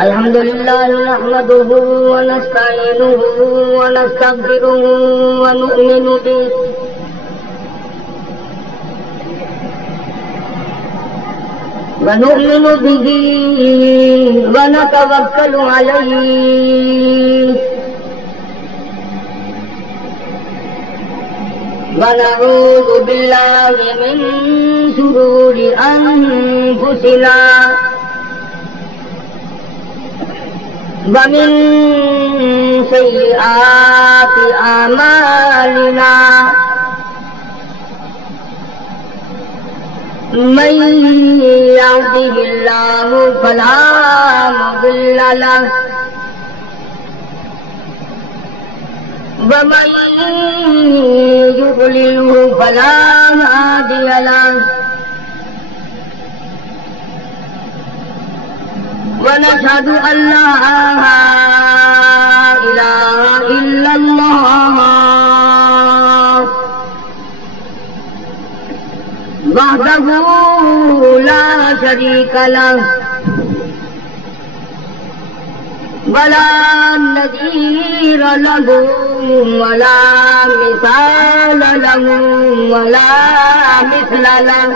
الحمد لله نحمده ونستعينه ونستغفره ونؤمن به ونتوكل عليه ونعوذ بالله من شرور أنفسنا ومن سيئات أعمالنا من يهده الله فلا مضل له ومن يضلله فلا هادي له ونشهد أن لا إله إلا الله وحده لا شريك له ولا نظير له ولا مثال له ولا مثل له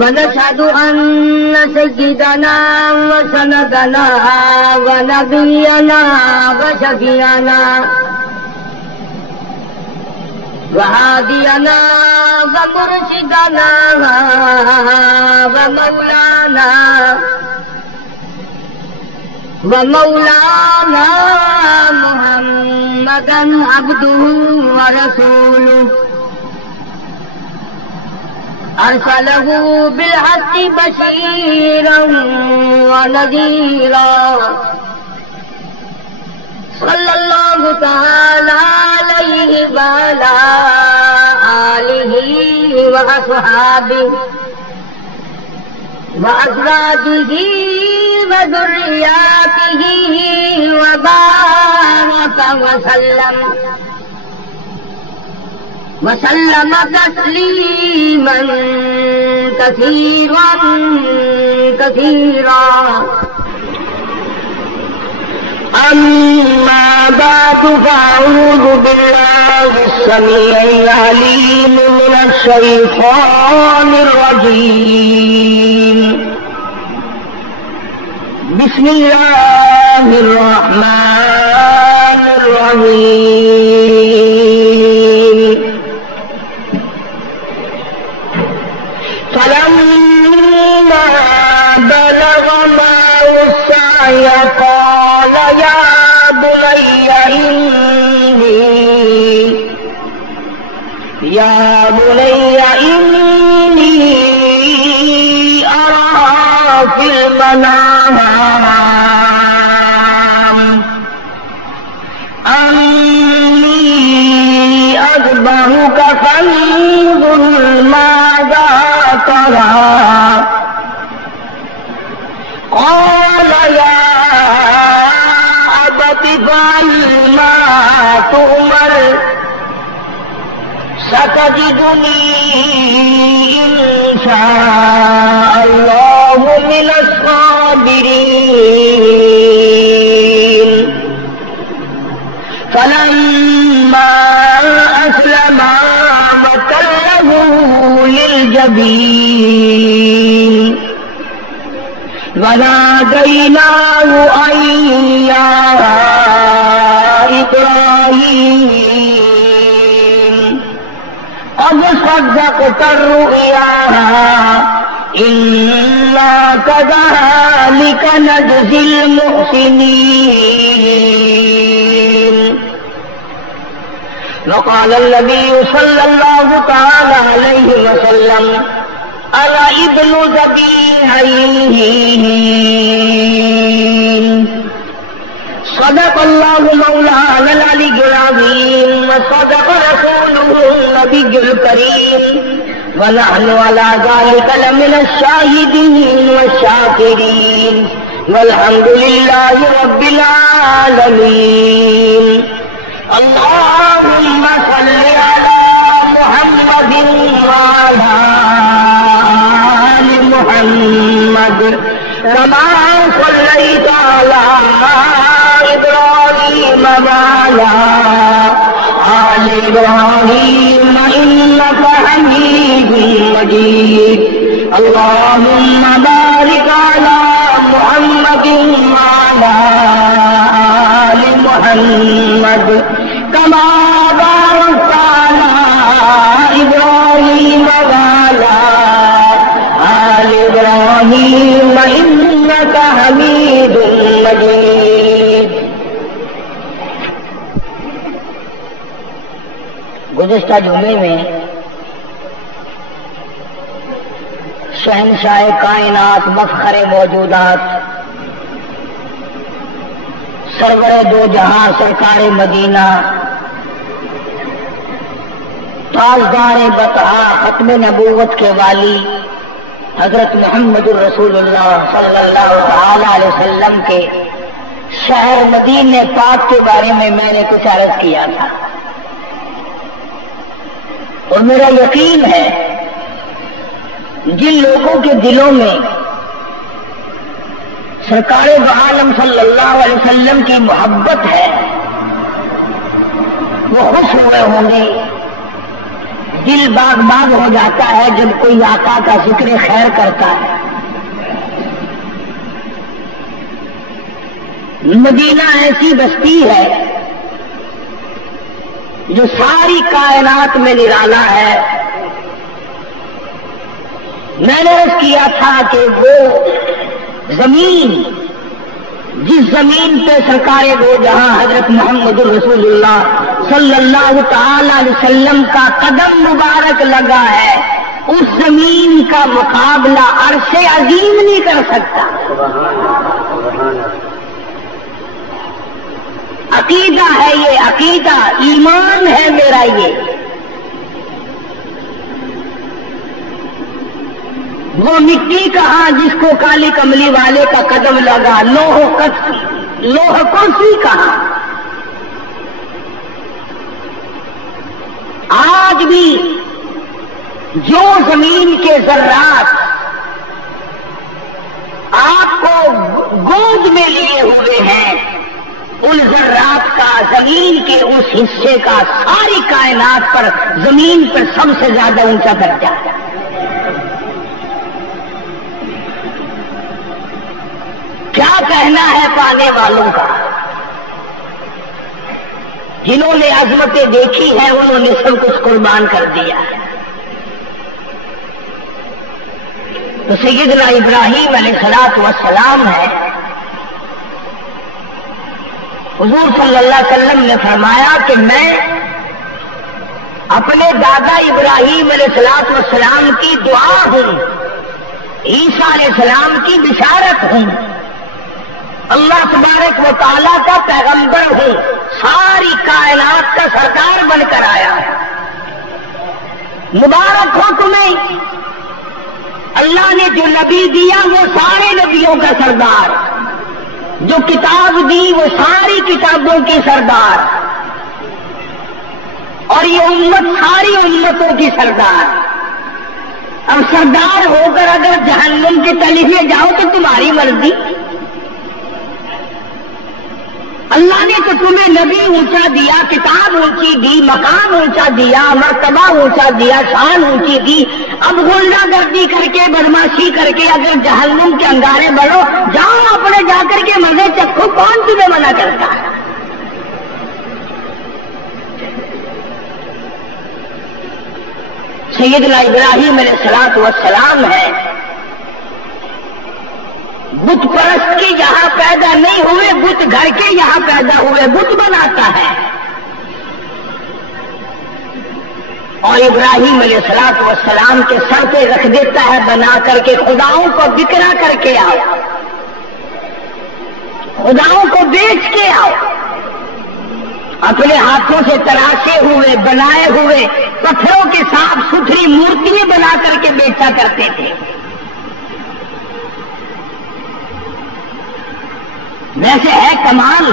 ونشهد أن سيدنا وسندنا ونبينا وشفيعنا وهادينا ومرشدنا ومولانا محمدا عبده ورسوله أرسله بالحق بشيرا ونذيرا صلى الله تعالى عليه وعلى آله وأصحابه وأزواجه وذرياته وبارك وسلم تسليما كثيرا كثيرا. أما بعد فأعوذ بالله السميع العليم من الشيطان الرجيم. بسم الله الرحمن الرحيم. فلما بلغ معه السعي قال يا بني إني أرى في المنام أني أذبحك فانظر ماذا ترى. قال يا أبت افعل ما تؤمر ستجدني إن شاء الله من الصابرين. فلما أسلما وتله للجبين وناديناه أن يا إبراهيم قد صدقت الرؤيا إنا كذلك نجزي المحسنين. وقال النبي صلى الله تعالى عليه وسلم أنا ابن ذبيحين. صدق الله مولانا العلي العظيم وصدق رسوله النبي الكريم ونحن على ذلك لمن الشاهدين والشاكرين والحمد لله رب العالمين. اللهم صل على محمد وعلى آل محمد محمد كما صليت على إبراهيم وعلى آل إبراهيم إنك حميد مجيد اللهم بارك على محمد وعلى آل محمد كما باركت على إبراهيم وعلى آل إبراهيم إنك حميد مجيد. گزشتہ جمعے میں شہنشاہ کائنات مفخر موجودات سرور دو جہاں سرکار مدینہ تاجدار بطحا ختم نبوت کے والی حضرت محمد الرسول اللہ صلی اللہ تعالی علیہ وسلم کے شہر مدینہ پاک کے بارے میں نے کچھ عرض کیا تھا، اور میرا یقین ہے جن لوگوں کے دلوں میں سرکار دو عالم صلی اللہ علیہ وسلم کی محبت ہے وہ خوش ہوئے ہوں گے، دل باغ باغ ہو جاتا ہے جب کوئی آقا کا ذکر خیر کرتا ہے. مدینہ ایسی بستی ہے جو ساری کائنات میں نرالا ہے. میں نے عرض کیا تھا کہ وہ زمین جس زمین پہ سرکار دو جہاں حضرت محمد الرسول اللہ صلی اللہ تعالی علیہ وسلم کا قدم مبارک لگا ہے، اس زمین کا مقابلہ عرش عظیم نہیں کر سکتا. عقیدہ ہے یہ، عقیدہ ایمان ہے میرا یہ. وہ مٹی کہاں جس کو کالی کملی والے کا قدم لگا، لوہ کرسی کہاں. آج بھی جو زمین کے ذرات آپ کو گود میں لیے ہوئے ہیں، ان ذرات کا زمین کے اس حصے کا ساری کائنات پر، زمین پر سب سے زیادہ اونچا درجہ ہے. کیا کہنا ہے پانے والوں کا؟ جنہوں نے عظمتیں دیکھی ہیں انہوں نے سب کچھ قربان کر دیا ہے. تو سیدنا ابراہیم علیہ السلام ہے، حضور صلی اللہ علیہ وسلم نے فرمایا کہ میں اپنے دادا ابراہیم علیہ السلام کی دعا ہوں، عیسیٰ علیہ السلام کی بشارت ہوں، اللہ تبارک و تعالیٰ کا پیغمبر ہوں، ساری کائنات کا سردار بن کر آیا ہے. مبارک ہو تمہیں، اللہ نے جو نبی دیا وہ سارے نبیوں کا سردار، جو کتاب دی وہ ساری کتابوں کی سردار، اور یہ امت ساری امتوں کی سردار. اب سردار ہو کر اگر جہنم کی تلی میں جاؤ تو تمہاری مرضی. اللہ نے تو تمہیں نبی اونچا دیا، کتاب اونچی دی، مقام اونچا دیا، مرتبہ اونچا دیا، شان اونچی دی. اب غنڈہ گردی کر کے، بدماشی کر کے اگر جہنم کے انگارے بڑھو، جاؤ اپنے جا کر کے مزے چکھو، کون تمہیں منع کرتا ہے؟ سیدنا ابراہیم علیہ السلام ہے، بت پرست کی یہاں پیدا نہیں ہوئے، بت گھر کے یہاں پیدا ہوئے، بت بناتا ہے. اور ابراہیم علیہ السلام کے سر پہ رکھ دیتا ہے بنا کر کے، خداؤں کو بکرا کر کے آؤ، خداؤں کو بیچ کے آؤ. اپنے ہاتھوں سے تراشے ہوئے، بنائے ہوئے پتھروں کی صاف ستھری مورتیاں بنا کر کے بیچا کرتے تھے. ویسے ہے کمال،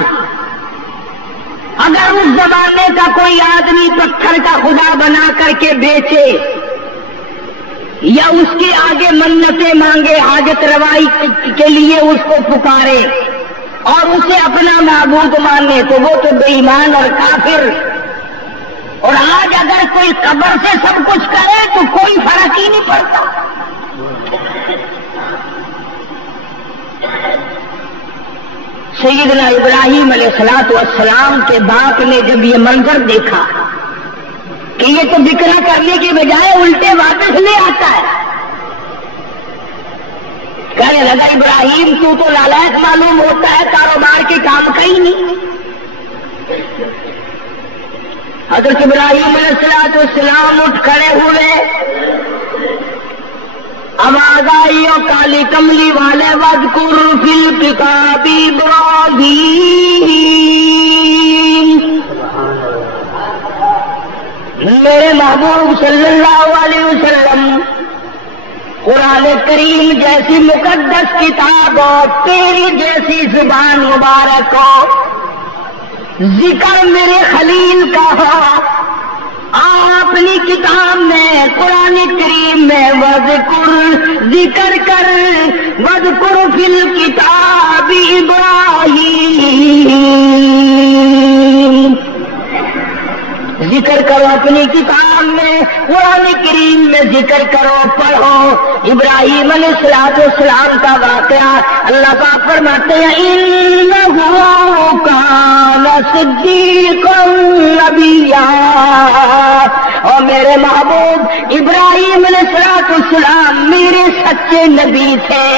اگر اس زمانے کا کوئی آدمی پتھر کا خدا بنا کر کے بیچے یا اس کے آگے منتیں مانگے، حاجت روائی کے لیے اس کو پکارے اور اسے اپنا معبود مانے تو وہ تو بے ایمان اور کافر۔ اور آج اگر کوئی قبر سے سب کچھ کرے تو کوئی فرق ہی نہیں پڑتا۔ سیدنا ابراہیم علیہ السلام کے باپ نے جب یہ منظر دیکھا کہ یہ تو بکرا کرنے کے بجائے الٹے واپس لے آتا ہے، کہنے لگا ابراہیم تو لالچ معلوم ہوتا ہے، کاروبار کے کام کا ہی نہیں۔ حضرت ابراہیم علیہ السلام اٹھ کھڑے ہوئے، آواز آئی اور کالی کملی والے وذکر فی الکتاب ابراہیم، میرے محبوب صلی اللہ علیہ وسلم قرآن کریم جیسی مقدس کتاب اور تیری جیسی زبان مبارک ہو، ذکر میرے خلیل کا ہو، اپنی کتاب میں قرآن کریم میں وذکر ذکر کر، وذکر فی الکتاب ابراہیم، ذکر کرو اپنی کتاب میں، قرآن کریم میں ذکر کرو، پڑھو ابراہیم علیہ السلام کا واقعہ۔ اللہ پاک فرماتے ہیں انہ کان صدیقا نبیا، اور میرے محبوب ابراہیم علیہ السلام میرے سچے نبی تھے۔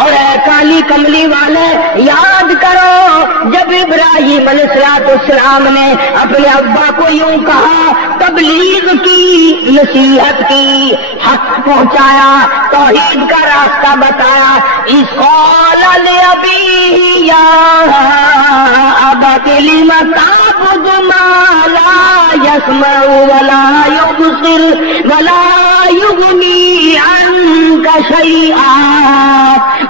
اور اے کالی کملی والے یاد کرو جب ابراہیم علیہ السلام نے اپنے ابا کو یوں کہا، تبلیغ کی، نصیحت کی، حق پہنچایا، توحید کا راستہ بتایا، اس قول لأبیہ یا ابت لم تعبد ما لا يسمع ولا يبصر ولا يغني عنك شيئا،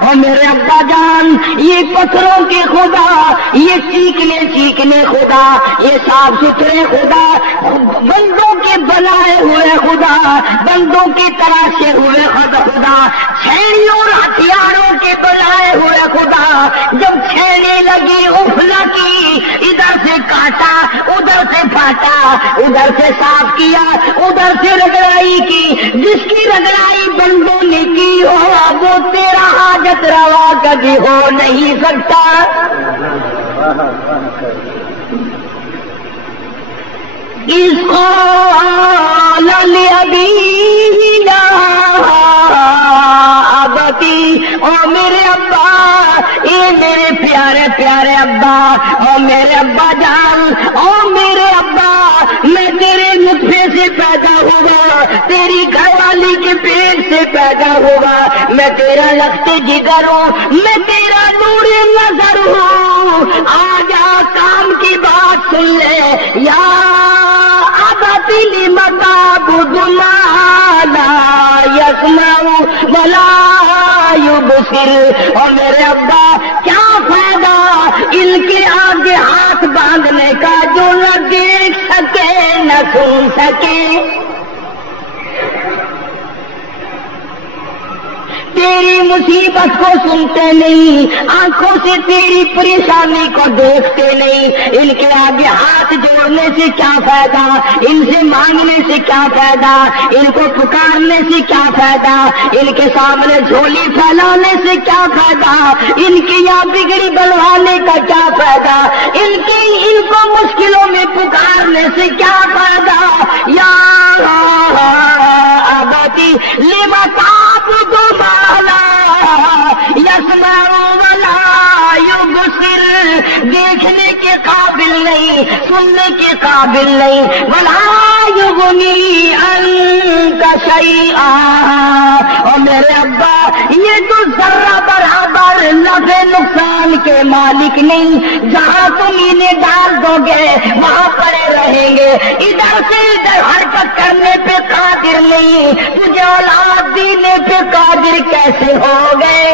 اور میرے ابا جان یہ پتھروں کے خدا، یہ چیخنے خدا، یہ صاف ستھرے خدا، بندوں کے بنائے ہوئے خدا، بندوں کی تراشے ہوئے خدا، چھیڑیوں اور ہتھیاروں کے بنائے ہوئے خدا، جب چھیڑنے لگی افلا کی، ادھر سے کاٹا، ادھر سے پھاٹا، ادھر سے صاف کیا، ادھر سے رگڑائی کی، جس کی رگڑائی بندوں نے کی ہو وہ تیرا حاجت روا کبھی ہو نہیں سکتا۔ اس قول لأبیہ یا ابتی، او میرے ابا، اے میرے پیارے پیارے ابا، او میرے ابا جان، او میرے ابا، میں تیرے نطفے سے پیدا ہوا، تیری گھر والی کے پیٹ سے پیدا ہوا، میں تیرا لخت جگر ہوں، میں تیرا نور نظر ہوں، آج کام کی بات سن لے، یا ابتی لم تعبد ما لا يسمع ولا يبصر، اور میرے ابا کیا فائدہ ان کے آگے ہاتھ باندھنے کا جو نہ دیکھ سکے نہ سن سکے، تیری مصیبت کو سنتے نہیں، آنکھوں سے تیری پریشانی کو دیکھتے نہیں، ان کے آگے ہاتھ جوڑنے سے کیا فائدہ، ان سے مانگنے سے کیا فائدہ، ان کو پکارنے سے کیا فائدہ، ان کے سامنے جھولی پھیلانے سے کیا فائدہ، ان کی یہاں بگڑی بنوانے کا کیا فائدہ، ان کو مشکلوں میں پکارنے سے کیا فائدہ، یا ابتی لم تعبد ما لا يسمع ولا يبصر، دیکھنے کے قابل نہیں، سننے کے قابل نہیں، ولا يغني عنك شيئا، اور میرے ابا یہ تو ذرہ برابر نفع نقصان کے مالک نہیں، جہاں تم انہیں ڈال دو گے وہاں پڑے رہیں گے، ادھر سے ادھر حرکت کرنے پہ قادر نہیں، تجھے اولاد دینے پہ قادر کیسے ہو گئے؟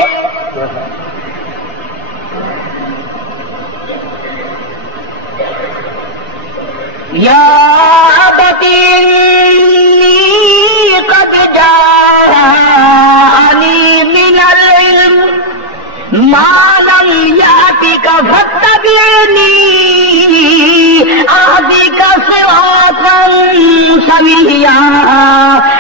یا ابتی انی قد جاءنی من العلم ما لم یأتک فاتبعنی اہدک صراطا سویا۔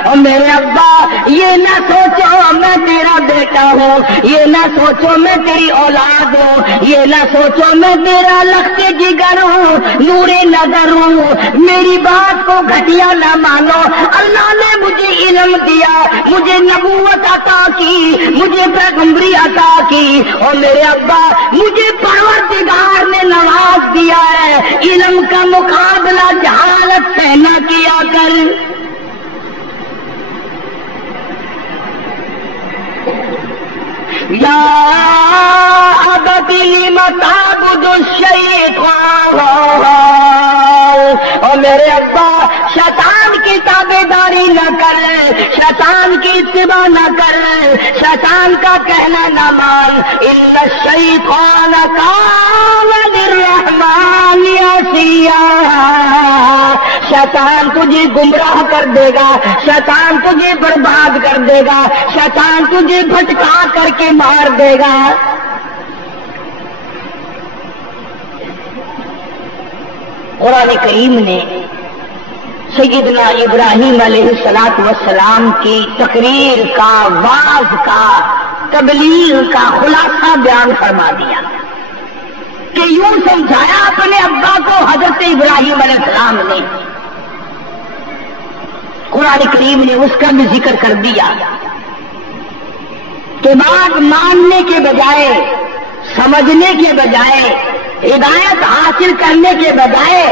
اور میرے ابا یہ نہ سوچو میں تیرا بیٹا ہوں، یہ نہ سوچو میں تیری اولاد ہوں، یہ نہ سوچو میں تیرا لخت جگر ہوں، نور نظر ہوں، میری بات کو گھٹیا نہ مانو۔ اللہ نے مجھے علم دیا، مجھے نبوت عطا کی، مجھے پیغمبری عطا کی، اور میرے ابا مجھے پروردگار نے نواز دیا ہے، علم کا مقابلہ جہالت سے نہ کیا کر۔ یا ابت لم تعبد الشیطان، اور میرے ابا شیطان کی تابع داری نہ کر، شیطان کی اتباع نہ کر، شیطان کا کہنا نہ مان۔ ان الشیطان کان للرحمن عصیا، شیطان تجھے گمراہ کر دے گا، شیطان تجھے برباد کر دے گا، شیطان تجھے بھٹکا کر کے مار دے گا۔ قرآن کریم نے سیدنا ابراہیم علیہ السلام کی تقریر کا، واعظ کا، تبلیغ کا خلاصہ بیان فرما دیا کہ یوں سمجھایا اپنے ابا کو حضرت ابراہیم علیہ السلام نے۔ قرآن کریم نے اس کا بھی ذکر کر دیا کہ بات ماننے کے بجائے، سمجھنے کے بجائے، ہدایت حاصل کرنے کے بجائے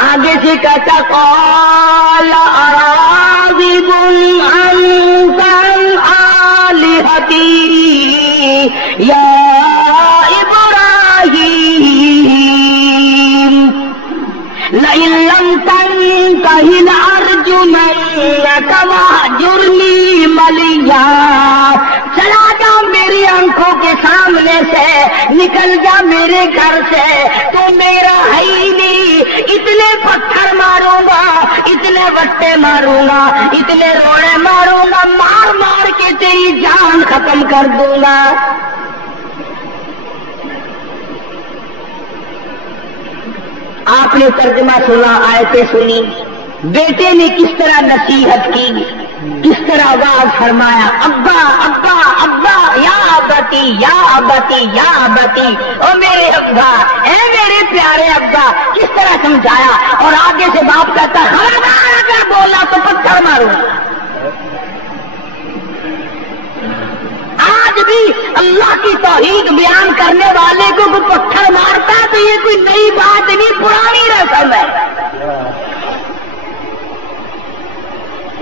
آگے سے کہتا قال اراغب انت عن آلہتی یا ابراہیم لئن لم تنتہ لأرجمنک واہجرنی ملیا۔ چلا جا میری آنکھوں کے سامنے سے، نکل جا میرے گھر سے، تو میرا ہے ہی نہیں۔ اتنے پتھر ماروں گا، اتنے وٹے ماروں گا، اتنے روڑے ماروں گا، مار مار کے تیری جان ختم کر دوں گا۔ آپ نے ترجمہ سنا، آیتیں سنی، بیٹے نے کس طرح نصیحت کی، کس طرح آواز فرمایا ابا ابا ابا یا ابتی یا ابتی یا ابتی، او میرے ابا، اے میرے پیارے ابا، کس طرح سمجھایا۔ اور آگے سے باپ کہتا خبردار اگر بولا تو پتھر ماروں۔ آج بھی اللہ کی توحید بیان کرنے والے کو کوئی پتھر مارتا ہے تو یہ کوئی نئی بات نہیں، پرانی رسم ہے۔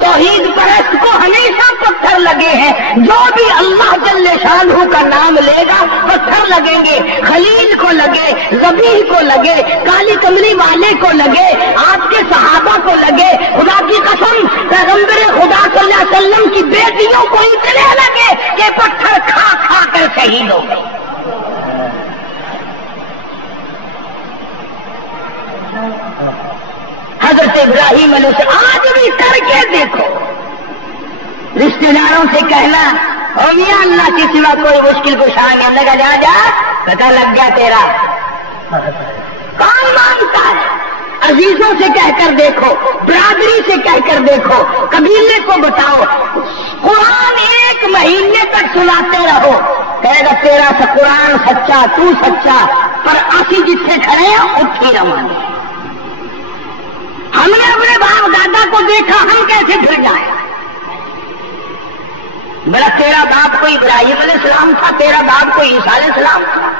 توحید پرست کو ہمیشہ پتھر لگے ہیں، جو بھی اللہ جل شانہ کا نام لے گا پتھر لگیں گے، خلیل کو لگے، ذبیح کو لگے، کالی کملی والے کو لگے، آپ کے صحابہ کو لگے، خدا کی قسم پیغمبر خدا صلی اللہ علیہ وسلم کی بیٹیوں کو اتنے لگے کہ پتھر کھا کھا کر شہید ہو گئے۔ حضرت ابراہیم علیہ السلام آج بھی کر کے دیکھو، رشتے داروں سے کہنا او میاں اللہ کے سوا کوئی مشکل کشا نہیں، لگا جا جا پتہ لگ گیا تیرا، کون مانتا ہے؟ عزیزوں سے کہہ کر دیکھو، برادری سے کہہ کر دیکھو، قبیلے کو بتاؤ، قرآن ایک مہینے تک سناتے رہو، کہے گا تیرا سا قرآن سچا، تو سچا، پر اسی جتنے کھڑے ہیں اٹھی روانے۔ ہم نے اپنے باپ دادا کو دیکھا، ہم کیسے پھر جائیں؟ بڑا تیرا باپ کوئی ابراہیم علیہ السلام تھا، تیرا باپ کوئی عیسیٰ علیہ السلام تھا۔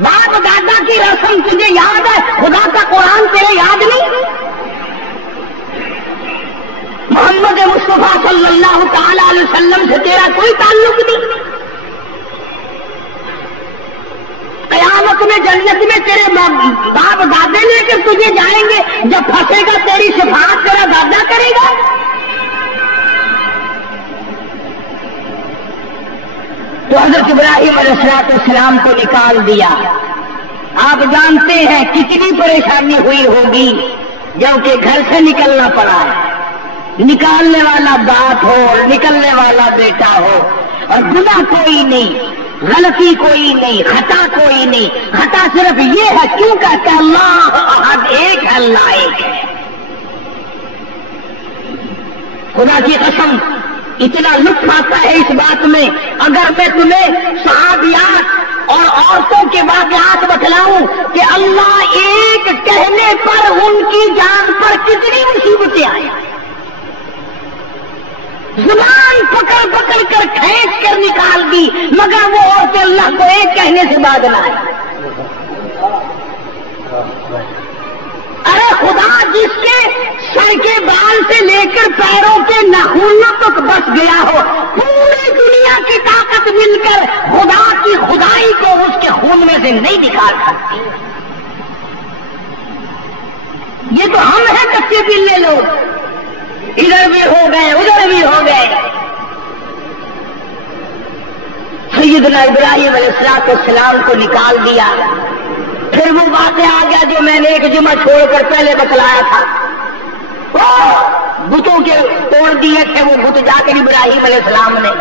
باپ دادا کی رسم تجھے یاد ہے، خدا کا قرآن تیرے یاد نہیں؟ محمد مصطفیٰ صلی اللہ تعالی علیہ وسلم سے تیرا کوئی تعلق نہیں؟ قیامت میں جنت میں تیرے باپ دادے لے کے تجھے جائیں گے، جب پھنسے گا تیری شفاعت تیرا دادا کرے گا؟ تو حضرت ابراہیم علیہ السلام کو نکال دیا، آپ جانتے ہیں کتنی پریشانی ہوئی ہوگی جبکہ گھر سے نکلنا پڑا ہے، نکالنے والا باپ ہو، نکلنے والا بیٹا ہو، اور گناہ کوئی نہیں، غلطی کوئی نہیں، خطا کوئی نہیں، خطا صرف یہ ہے کیوں کہتا ہے اللہ احد ایک ہے، اللہ ایک ہے۔ خدا کی قسم اتنا لطف آتا ہے اس بات میں، اگر میں تمہیں صحابیات اور عورتوں کے واقعات بتلاؤں کہ اللہ ایک کہنے پر ان کی جان پر کتنی مصیبتیں آئی، زبان پکڑ پکڑ کر کھینچ کر نکال دی، مگر وہ عورتیں اللہ کو ایک کہنے سے بعد نہ آئی۔ ارے خدا جس کے سر کے بال سے لے کر پیروں کے ناخنوں تک بس گیا ہو، پوری دنیا کی طاقت مل کر خدا کی خدائی کو اس کے خون میں سے نہیں نکال سکتی۔ یہ تو ہم ہیں کچے پلے لوگ، ادھر بھی ہو گئے ادھر بھی ہو گئے۔ سیدنا ابراہیم علیہ السلام کو نکال دیا، پھر وہ واقعہ آ گیا جو میں نے ایک جمعہ چھوڑ کر پہلے بتلایا تھا، وہ بتوں کے توڑ دیے تھے، وہ بت جا کر ابراہیم علیہ السلام نے،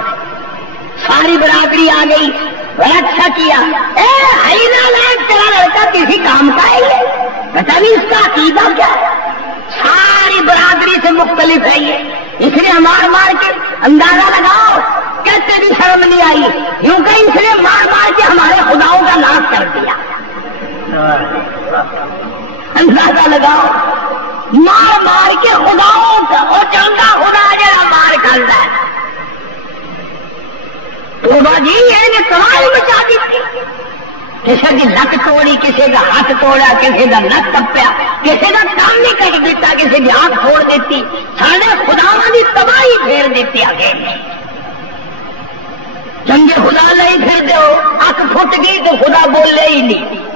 ساری برادری آ گئی، بڑا اچھا کیا، تیرا لڑکا کسی کام کا ہے، پتا نہیں اس کا عقیدہ کیا ہے، ساری برادری سے مختلف ہے یہ، اس نے مار مار کے اندازہ لگاؤ کہتے بھی شرم نہیں آئی، یوں کہ اس نے مار مار کے ہمارے خداؤں کا ناش کر دیا، اندازہ لگاؤ مار مار کے خداؤں کا، اور چنگا خدا جرا مار کرتا ہے تو جی یہ کمال مچا دی، کسی کی لت توڑی، کسی کا ہاتھ توڑا، کسی کا نک کپیا، کسی کا کام نہیں کٹ دیتا، کسی کی آنکھ چھوڑ دیتی، سارے خداواں کی تباہی پھیر دیتی آگے چنگے خدا نہیں پھر دو، اک پھٹ گئی تو خدا بولے ہی نہیں،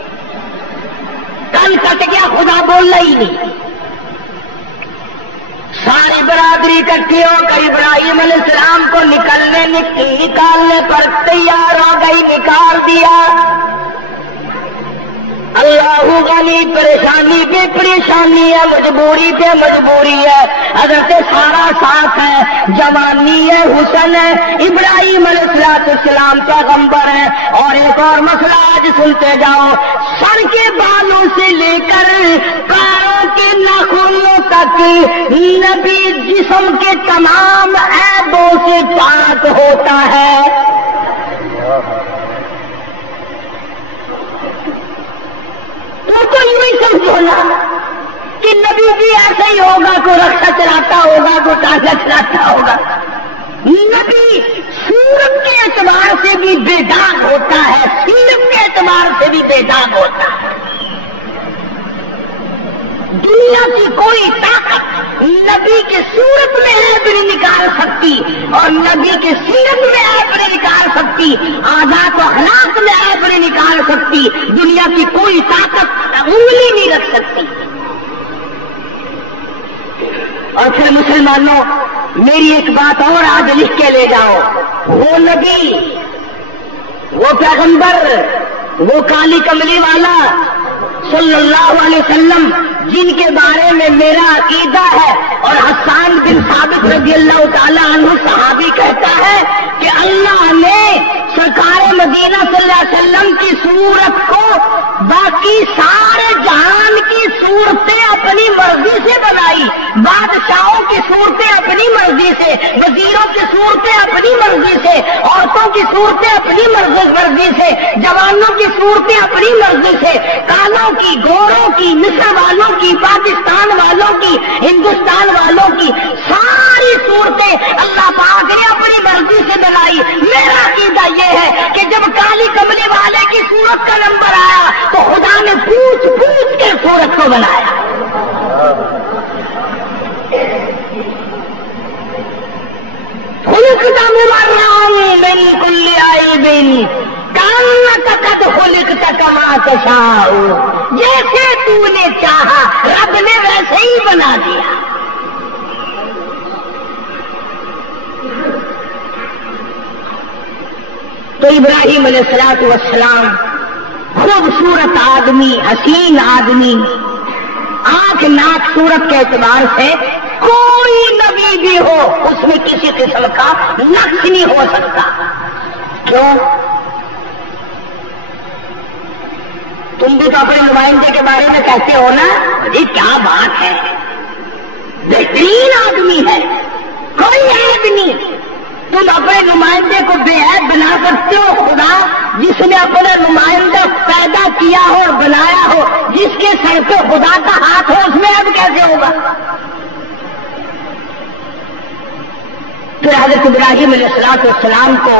کن کٹ گیا خدا بولنا ہی نہیں۔ ساری برادری اکٹھی ہو کر ابراہیم علیہ السلام کو نکالنے پر تیار ہو گئی، نکال دیا۔ اللہ غنی، پریشانی پہ پریشانی ہے، مجبوری پہ مجبوری ہے، حضرت سارا ساتھ ہے، جوانی ہے، حسن ہے، ابراہیم علیہ السلام پیغمبر ہے۔ اور ایک اور مسئلہ آج سنتے جاؤ، سر کے بالوں سے لے کر پیروں کے ناخنوں تک نبی جسم کے تمام عیبوں سے پاک ہوتا ہے۔ ان کو یوں ہی سمجھو نا کہ نبی بھی ایسا ہی ہوگا، کوئی رکشا چلاتا ہوگا، کوئی ٹانگا چلاتا ہوگا۔ نبی صورت کے اعتبار سے بھی بے داغ ہوتا ہے، سیرت کے اعتبار سے بھی بے داغ ہوتا ہے۔ دنیا کی کوئی طاقت نبی کے صورت میں عیب نہیں نکال سکتی، اور نبی کے سیرت میں عیب نہیں نکال سکتی، عادات و اخلاق میں عیب نہیں نکال سکتی، دنیا کی کوئی طاقت انگلی نہیں رکھ سکتی۔ اور پھر مسلمانوں میری ایک بات اور آج لکھ کے لے جاؤ، وہ نبی، وہ پیغمبر، وہ کالی کملی والا صلی اللہ علیہ وسلم جن کے بارے میں میرا عقیدہ ہے، اور حسان بن ثابت رضی اللہ تعالیٰ عنہ صحابی کہتا ہے کہ اللہ نے سرکار مدینہ صلی اللہ علیہ وسلم کی صورت کو باقی سارے جہان کی صورتیں اپنی مرضی سے بنائی، بادشاہوں کی صورتیں اپنی مرضی سے، وزیروں کی صورتیں اپنی مرضی سے، عورتوں کی صورتیں اپنی مرضی سے، جوانوں کی صورتیں اپنی مرضی سے، کالوں کی، گوروں کی، مصر والوں کی، پاکستان والوں کی، ہندوستان والوں کی، ساری صورتیں اللہ پاک نے اپنی مرضی سے بنائی۔ میرا عقیدہ یہ ہے کہ جب کالی کملی والے کی صورت کا نمبر آیا تو خدا نے پوچھ پوچھ کے صورت کو بنایا۔ خلقت مبرأ من کل عیب کانک قد خلقت کما تشاء، جیسے تو نے چاہا رب نے ویسے ہی بنا دیا۔ تو ابراہیم علیہ السلام خوبصورت آدمی، حسین آدمی، آنکھ ناک صورت کے اعتبار سے کوئی نبی بھی ہو اس میں کسی قسم کا نقص نہیں ہو سکتا. کیوں؟ تم بھی تو اپنے نمائندے کے بارے میں کہتے ہو نا جی کیا بات ہے، بہترین آدمی ہے، کوئی عیب نہیں. تم اپنے نمائندے کو بے عیب بنا سکتے ہو؟ خدا جس نے اپنا نمائندہ پیدا کیا ہو اور بنایا ہو، جس کے سر پہ خدا کا ہاتھ ہو، اس میں عیب کیسے ہوگا؟ پھر حضرت ابراہیم علیہ السلام کو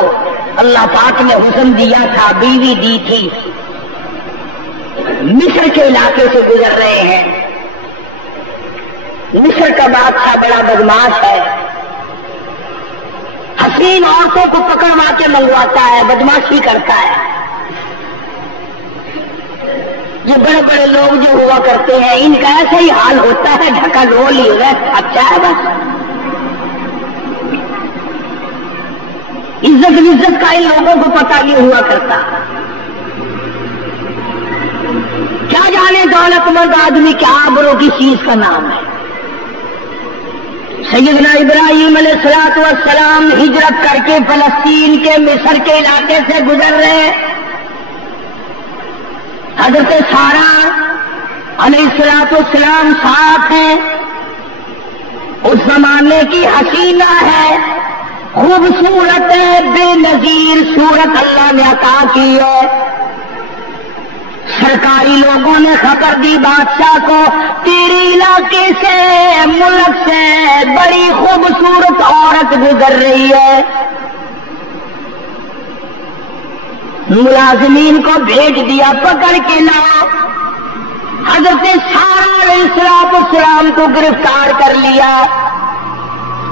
اللہ پاک نے حسن دیا تھا، بیوی دی تھی. مصر کے علاقے سے گزر رہے ہیں. مصر کا بادشاہ بڑا بدماش ہے، حسین عورتوں کو پکڑوا کے منگواتا ہے، بدماشی کرتا ہے. یہ بڑے بڑے لوگ جو ہوا کرتے ہیں ان کا ایسا ہی حال ہوتا ہے، ڈھکا ڈول ہی ہوگا، اچھا ہے بس. عزت کا ان لوگوں کو پتہ نہیں ہوا کرتا. کیا جانے دولت مند آدمی کیا آبرو کی چیز کا نام ہے. سیدنا ابراہیم علیہ السلام ہجرت کر کے فلسطین کے مصر کے علاقے سے گزر رہے. حضرت سارہ علیہ السلام ساتھ ہیں. اس زمانے کی حسینہ ہے، خوبصورت ہے، بے نظیر صورت اللہ نے عطا کی ہے. سرکاری لوگوں نے خبر دی بادشاہ کو، تیرے علاقے سے، ملک سے بڑی خوبصورت عورت گزر رہی ہے. ملازمین کو بھیج دیا، پکڑ کے لاؤ. حضرت سارہ علیہ السلام کو گرفتار کر لیا.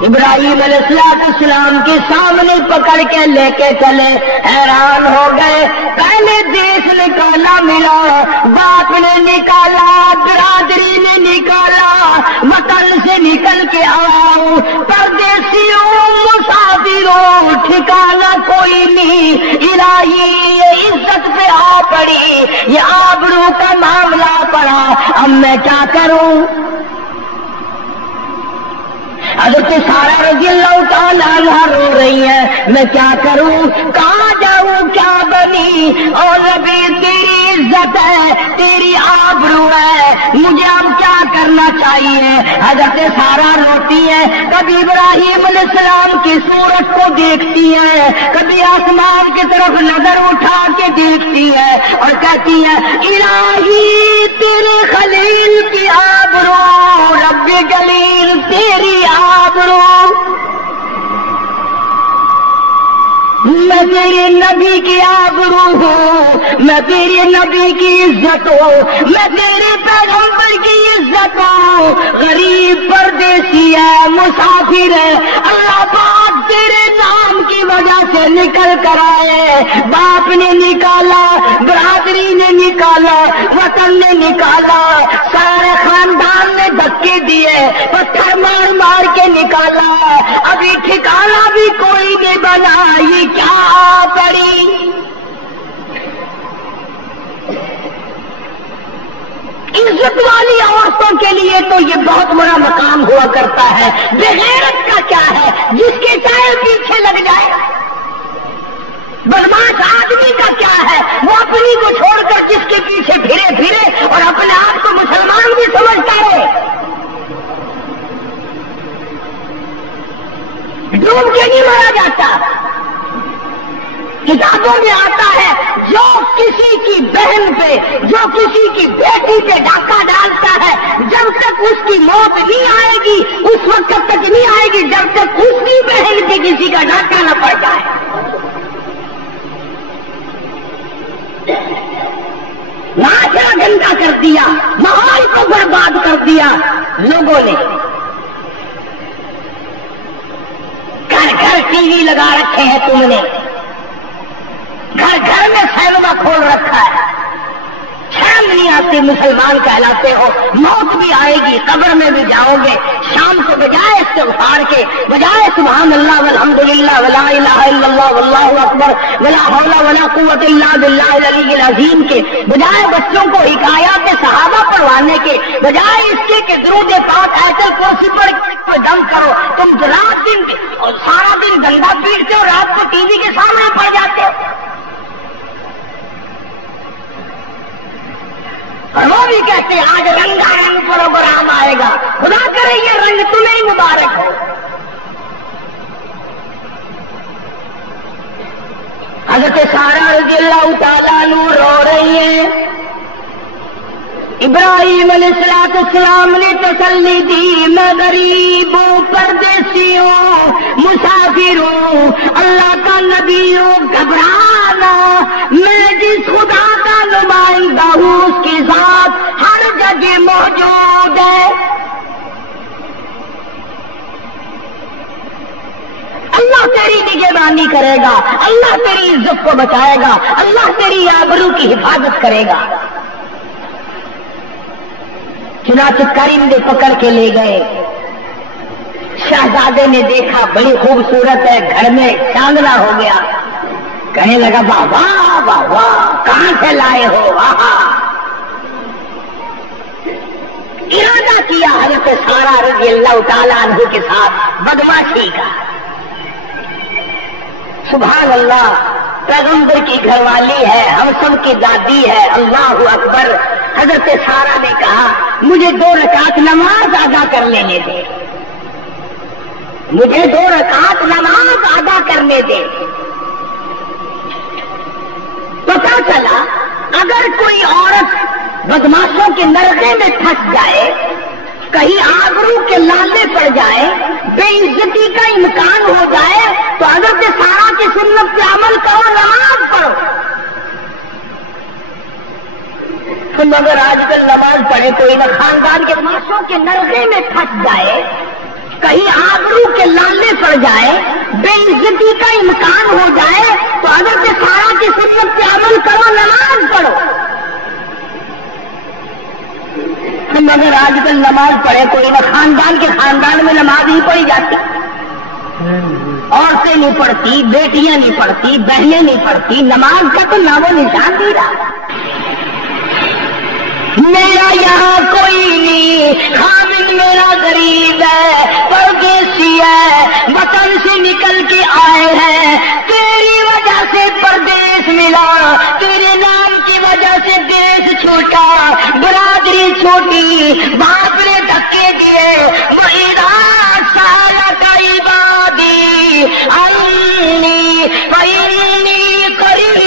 ابراہیم علیہ السلام کے سامنے پکڑ کے لے کے چلے. حیران ہو گئے، پہلے دیش نکالا ملا، باپ نے نکالا، برادری نے نکالا، وطن سے نکل کے آؤ، پردیسیوں مسافروں ٹھکانا کوئی نہیں. الہی یہ عزت پہ آ پڑی، یہ آبرو کا معاملہ پڑا، اب میں کیا کروں؟ حضرت سارہ رضی اللہ تعالیٰ عنہ رو رہی ہے، میں کیا کروں، کہاں جاؤں، کیا بنی؟ اور نبی تیری عزت ہے، تیری آبرو ہے، مجھے اب کیا کرنا چاہیے؟ حضرت سارہ روتی ہے، کبھی ابراہیم علیہ السلام کی صورت کو دیکھتی ہے، کبھی آسمان کی طرف نظر اٹھا کے دیکھتی ہے اور کہتی ہے الہی تیرے خلیل کی آبرو، رب جلیل تیری آبرو، میں تیرے نبی کی آبرو ہوں، میں تیرے نبی کی عزت ہوں، میں تیرے پیغمبر کی عزت ہوں. غریب پردیسی ہے، مسافر ہے، اللہ پاک تیرے نام کی وجہ سے نکل کر آئے. باپ نے نکالا، برادری نے نکالا، وطن نے نکالا، سارے خاندان نے دھکے دیے، پتھر مار مار کے نکالا، ابھی ٹھکانا بھی کوئی نہیں بنا. یہ کیا پڑی؟ عزت والی عورتوں کے لیے تو یہ بہت بڑا مقام ہوا کرتا ہے. بغیرت کا کیا ہے، جس کے چاہے پیچھے لگ جائے. بدماش آدمی کا کیا ہے، وہ اپنی کو چھوڑ کر جس کے پیچھے پھرے اور اپنے آپ کو مسلمان بھی سمجھتا ہے. ڈوب کے نہیں مارا جاتا. کتابوں میں آتا ہے جو کسی کی بہن پہ، جو کسی کی بیٹی پہ ڈاکہ ڈالتا ہے، جب تک اس کی موت نہیں آئے گی، اس وقت تک نہیں آئے گی جب تک اس کی بہن پہ کسی کا ڈاکہ نہ پڑ جائے. معاشرہ گندا کر دیا، ماحول کو برباد کر دیا لوگوں نے. گھر گھر ٹی وی لگا رکھے ہیں تم نے، گھر گھر میں سینما کھول رکھا ہے، 6 رنگ نہیں آتے مسلمان کہلاتے ہو، موت بھی آئے گی، قبر میں بھی جاؤ گے، شام کو بجائے استغفار کے، بجائے سبحان اللہ والحمدللہ ولا الہ الا اللہ واللہ اکبر ولا حول ولا قوت الا باللہ العلی العظیم کے، بجائے بچوں کو حکایات صحابہ پڑھوانے کے، بجائے اس کے کہ درود پاک آیت الکرسی پڑھ دم کرو، تم رات دن اور سارا دن گندا پیٹتے ہو، رات کو ٹی وی کے سامنے پڑ جاتے ہو۔ اور وہ بھی کہتے ہیں آج رنگا رنگ پروگرام آئے گا، خدا کرے یہ رنگ تمہیں ہی مبارک ہو۔ حضرت سارہ رضی اللہ تعالیٰ عنہ رو رہی ہیں، ابراہیم علیہ السلام نے تسلی دی، میں غریب ہوں، پردیسی ہوں، مسافر ہوں، اللہ کا نبی ہوں، گھبرانا، میں جس خدا کا نمائندہ ہوں اس کی ذات ہر جگہ موجود ہے، اللہ تیری نگہبانی کرے گا، اللہ تیری عزت کو بچائے گا، اللہ تیری آبرو کی حفاظت کرے گا۔ چنانچہ کریم نے پکڑ کے لے گئے، شہزادے نے دیکھا بڑی خوبصورت ہے، گھر میں چاندنا ہو گیا، کہنے لگا واہ واہ واہ واہ، کہاں سے لائے ہو، واہ۔ ارادہ کیا حضرت سارہ رضی اللہ تعالیٰ عنہ کے ساتھ بدماشی کا۔ سبحان اللہ، پیغمبر کی گھر والی ہے، ہم سب کی دادی ہے، اللہ اکبر۔ حضرت سارہ نے کہا مجھے 2 رکعت نماز ادا کر لینے دے، مجھے 2 رکعت نماز ادا کرنے دے۔ پتا چلا اگر کوئی عورت بدماشوں کے نرغے میں پھنس جائے، کہیں آبرو کے لالے پڑ جائے، بے عزتی کا امکان ہو جائے، تو حضرت سارہ کی سنت پہ عمل کرو، نماز پڑھو۔ تم اگر آج کل نماز پڑھے کوئی نہ خاندان کے بدماشوں کے نرغے میں پھنس جائے، کہیں آبرو کے لالے پڑ جائے، بے عزتی کا امکان ہو جائے، تو حضرت سارہ کی سنت پہ عمل کرو، نماز پڑھو۔ ہم اگر آج کل نماز پڑھے کوئی نہ خاندان میں نماز نہیں پڑھی جاتی، عورتیں نہیں پڑھتی، بیٹیاں نہیں پڑھتی، بہنیں نہیں پڑھتی، نماز کا تو نام و نشان نہیں رہا۔ میرا یہاں کوئی نہیں، خامد میرا غریب ہے، پردیسی ہے، وطن سے نکل کے آئے ہیں، تیری وجہ سے پردیس ملا، تیرے نام کی وجہ سے دیش چھوٹا، برادری چھوٹی، باپ نے دھکے دیے، وَإِذَا سَأَلَكَ عِبَادِي عَنِّي فَإِنِّي قَرِيبٌ۔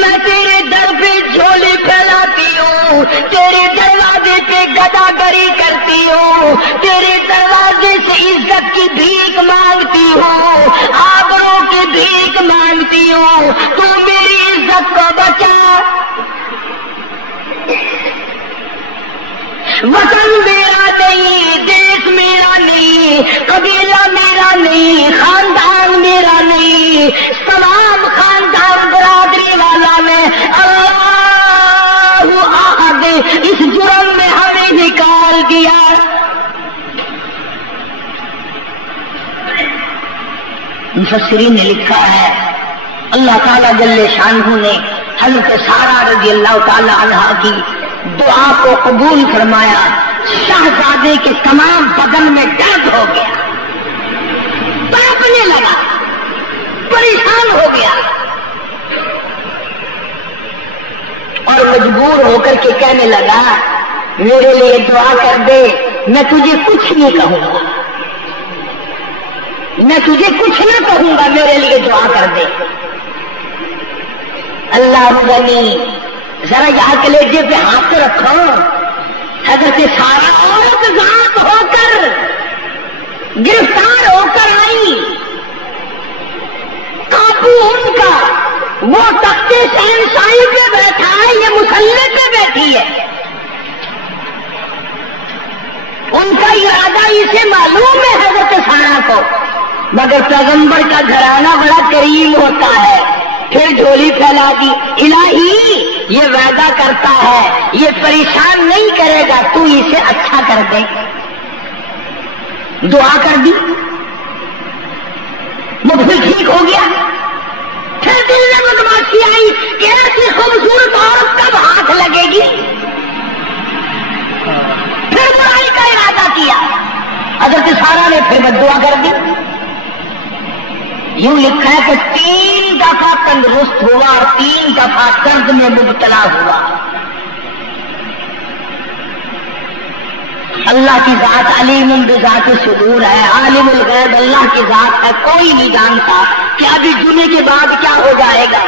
میں تیرے در پہ جھولی پھیلاتی ہوں، تیرے دروازے پہ گداگری کرتی ہوں، تیرے دروازے سے عزت کی بھیک مانگتی ہوں، آبروں کی بھیک مانگتی ہوں، تو میری عزت کو بچا۔ وطن میرا نہیں، دیش میرا نہیں، قبیلہ میرا نہیں، خاندان میرا نہیں، تمام خاندان برادری والا میں اللہ احد اس جرم میں ہمیں نکال دیا۔ مفسرین نے لکھا ہے اللہ تعالیٰ جل شانہ نے حضرت سارہ رضی اللہ تعالی عنہ کی دعا کو قبول فرمایا، شہزادے کے تمام بدن میں درد ہو گیا، تڑپنے لگا، پریشان ہو گیا، اور مجبور ہو کر کے کہنے لگا میرے لیے دعا کر دے، میں تجھے کچھ نہیں کہوں گا، میں تجھے کچھ نہ کہوں گا، میرے لیے دعا کر دے۔ اللہ غنی، ذرا یہاں کلیجے پہ ہاتھ رکھو، حضرت سارہ عورت ذات ہو کر گرفتار ہو کر آئی، قابو ان کا، وہ تختے شہنشاہی پہ بیٹھا ہے، یہ مسلح پہ بیٹھی ہے، ان کا ارادہ اسے معلوم ہے حضرت سارہ کو، مگر پیغمبر کا گھرانہ بڑا کریم ہوتا ہے. پھر جھولی پھیلا دی. الہی یہ وعدہ کرتا ہے یہ پریشان نہیں کرے گا, تو اسے اچھا کر دے. دعا کر دی, وہ پھر ٹھیک ہو گیا. پھر دل میں بدماشی آئی کہ ایسی خوبصورت عورت کب ہاتھ لگے گی. پھر برائی کا ارادہ کیا. حضرت سارہ نے پھر بد دعا کر دی. یوں لکھا ہے کہ 3 دفعہ تندرست ہوا اور 3 دفعہ درد میں مبتلا ہوا. اللہ کی ذات علیم بذات الصدور ہے, عالم الغیب اللہ کی ذات ہے. کوئی نہیں جانتا کہ ابھی جمعے کے بعد کیا ہو جائے گا.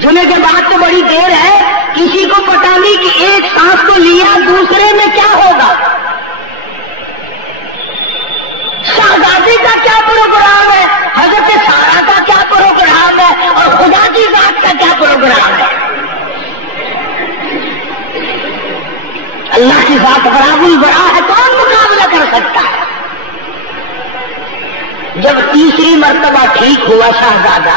جمعے کے بعد تو بڑی دیر ہے, کسی کو پتا نہیں کہ ایک سانس کو لیا دوسرے میں کیا ہوگا. شہزادی کا کیا پروگرام ہے, حضرت سارہ کا کیا پروگرام ہے, اور خدا کی ذات کا کیا پروگرام ہے. اللہ کی ذات برابر بڑا ہے, کون مقابلہ کر سکتا ہے. جب تیسری مرتبہ ٹھیک ہوا شہزادہ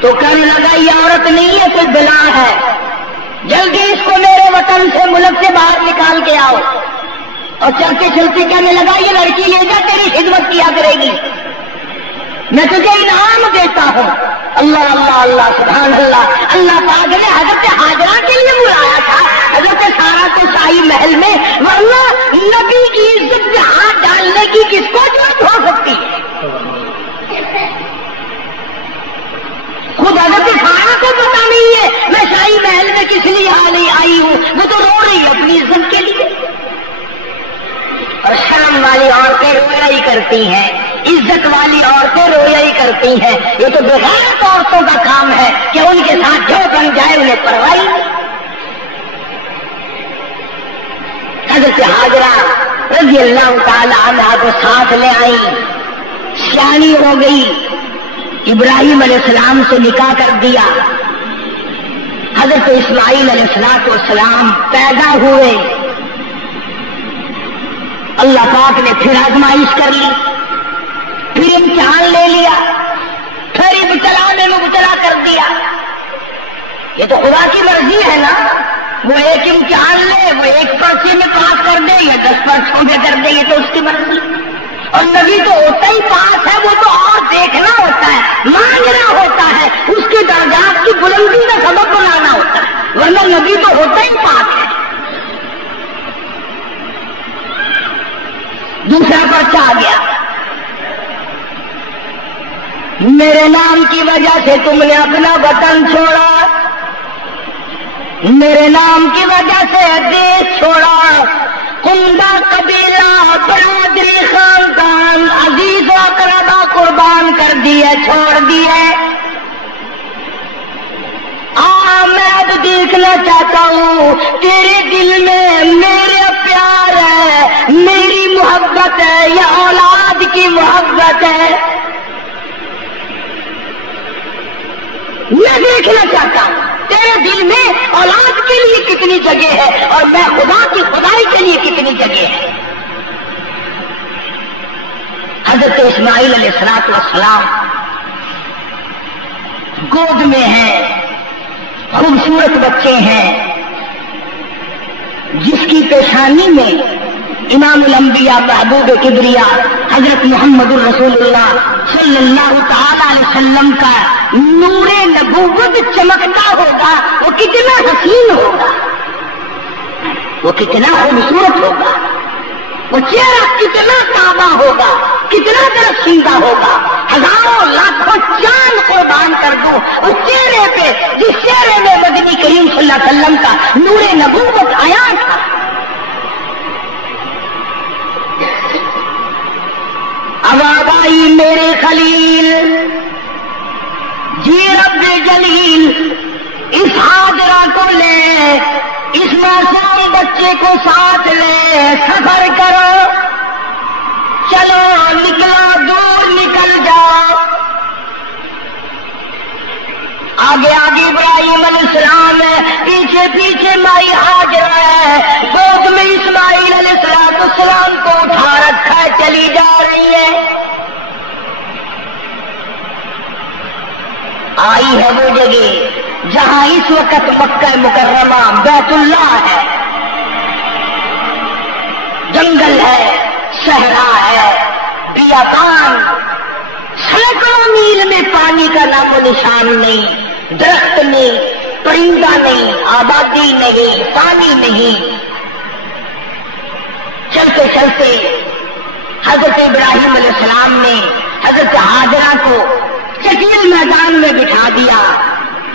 تو کہنے لگا یہ عورت نہیں ہے, کوئی بلا ہے, جلدی اس کو میرے وطن سے ملک سے باہر نکال کے آؤ. اور چلتے چلتے کہنے لگا یہ لڑکی لے جا, تیری خدمت کیا کرے گی, میں تجھے انعام دیتا ہوں. اللہ اللہ اللہ سبحان اللہ. اللہ پاک نے حضرت ہاجرہ کے لیے بلایا تھا حضرت سارہ کو شاہی محل میں, ورنہ نبی کی عزت میں ہاتھ ڈالنے کی کس کو ضرورت ہو سکتی ہے. خود حضرت سارہ کو پتا نہیں ہے میں شاہی محل میں کس لیے آئی ہوں, وہ تو رو رہی ہے اپنی عزت کے لیے. اور شرم والی عورتیں رویا ہی کرتی ہیں, عزت والی عورتیں رویا ہی کرتی ہیں. یہ تو بغیرت عورتوں کا کام ہے کہ ان کے ساتھ جو بن جائے انہیں پرواہ نہیں. حضرت ہاجرہ رضی اللہ تعالی عنہا کو ساتھ لے آئی, سیانی ہو گئی, ابراہیم علیہ السلام سے نکاح کر دیا. حضرت اسماعیل علیہ السلام پیدا ہوئے. اللہ پاک نے پھر آزمائش کر لی, پھر امتحان لے لیا, پھر ابتلا میں مبتلا کر دیا. یہ تو خدا کی مرضی ہے نا, وہ ایک امتحان لے, وہ 1 پرچے میں پاس کر دے یا 10 پرچوں میں کر دے, یہ تو اس کی مرضی. اور نبی تو ہوتا ہی پاس ہے, وہ تو اور دیکھنا ہوتا ہے, مانگنا ہوتا ہے, اس کے درجات کی بلندی کا سبب بنانا ہوتا ہے, ورنہ نبی تو ہوتا ہی پاس ہے. دوسرا پرچہ آ گیا, میرے نام کی وجہ سے تم نے اپنا وطن چھوڑا, میرے نام کی وجہ سے دیش چھوڑا, عمدہ قبیلہ برادری خاندان عزیز و اقربا قربان کر دیے, چھوڑ دیے. میں اب دیکھنا چاہتا ہوں تیرے دل میں میرے پیار ہے, میری محبت ہے یا اولاد کی محبت ہے. میں دیکھنا چاہتا ہوں تیرے دل میں اولاد کے لیے کتنی جگہ ہے اور میں خدا کی خدائی کے لیے کتنی جگہ ہے. حضرت اسماعیل علیہ السلام گود میں ہیں, خوبصورت بچے ہیں, جس کی پیشانی میں امام الانبیاء محبوب کبریا حضرت محمد الرسول اللہ صلی اللہ تعالی علیہ وسلم کا نور نبوت چمکتا ہوگا. وہ کتنا حسین ہوگا, وہ کتنا خوبصورت ہوگا, وہ چہرہ کتنا تابہ ہوگا, کتنا درخشندہ ہوگا. ہزاروں لاکھوں چاند قربان کر دوں اس چہرے پہ جس چہرے میں مدنی کریم صلی اللہ علیہ وسلم کا نور نبوت آیا تھا. اب آبائی میرے خلیل, جی رب جلیل, اس ہاجرہ کو لے, اس معصوم بچے کو ساتھ لے, سفر کرو, چلو نکلا, دور نکل جاؤ. آگے آگے ابراہیم علیہ السلام ہے, پیچھے پیچھے مائی ہاجرہ ہے, گود میں اسماعیل علیہ السلام کو اٹھا رکھا رکھا ہے چلی جا رہی ہے. آئی ہے وہ جگہ جہاں اس وقت مکہ مکرمہ بیت اللہ ہے، جنگل ہے، صحرا ہے، بیابان، سینکڑوں میل میں پانی کا نام و نشان نہیں، درخت نہیں، پرندہ نہیں، آبادی نہیں، پانی نہیں. چلتے چلتے حضرت ابراہیم علیہ السلام نے حضرت ہاجرہ کو چٹیل میدان میں بٹھا دیا،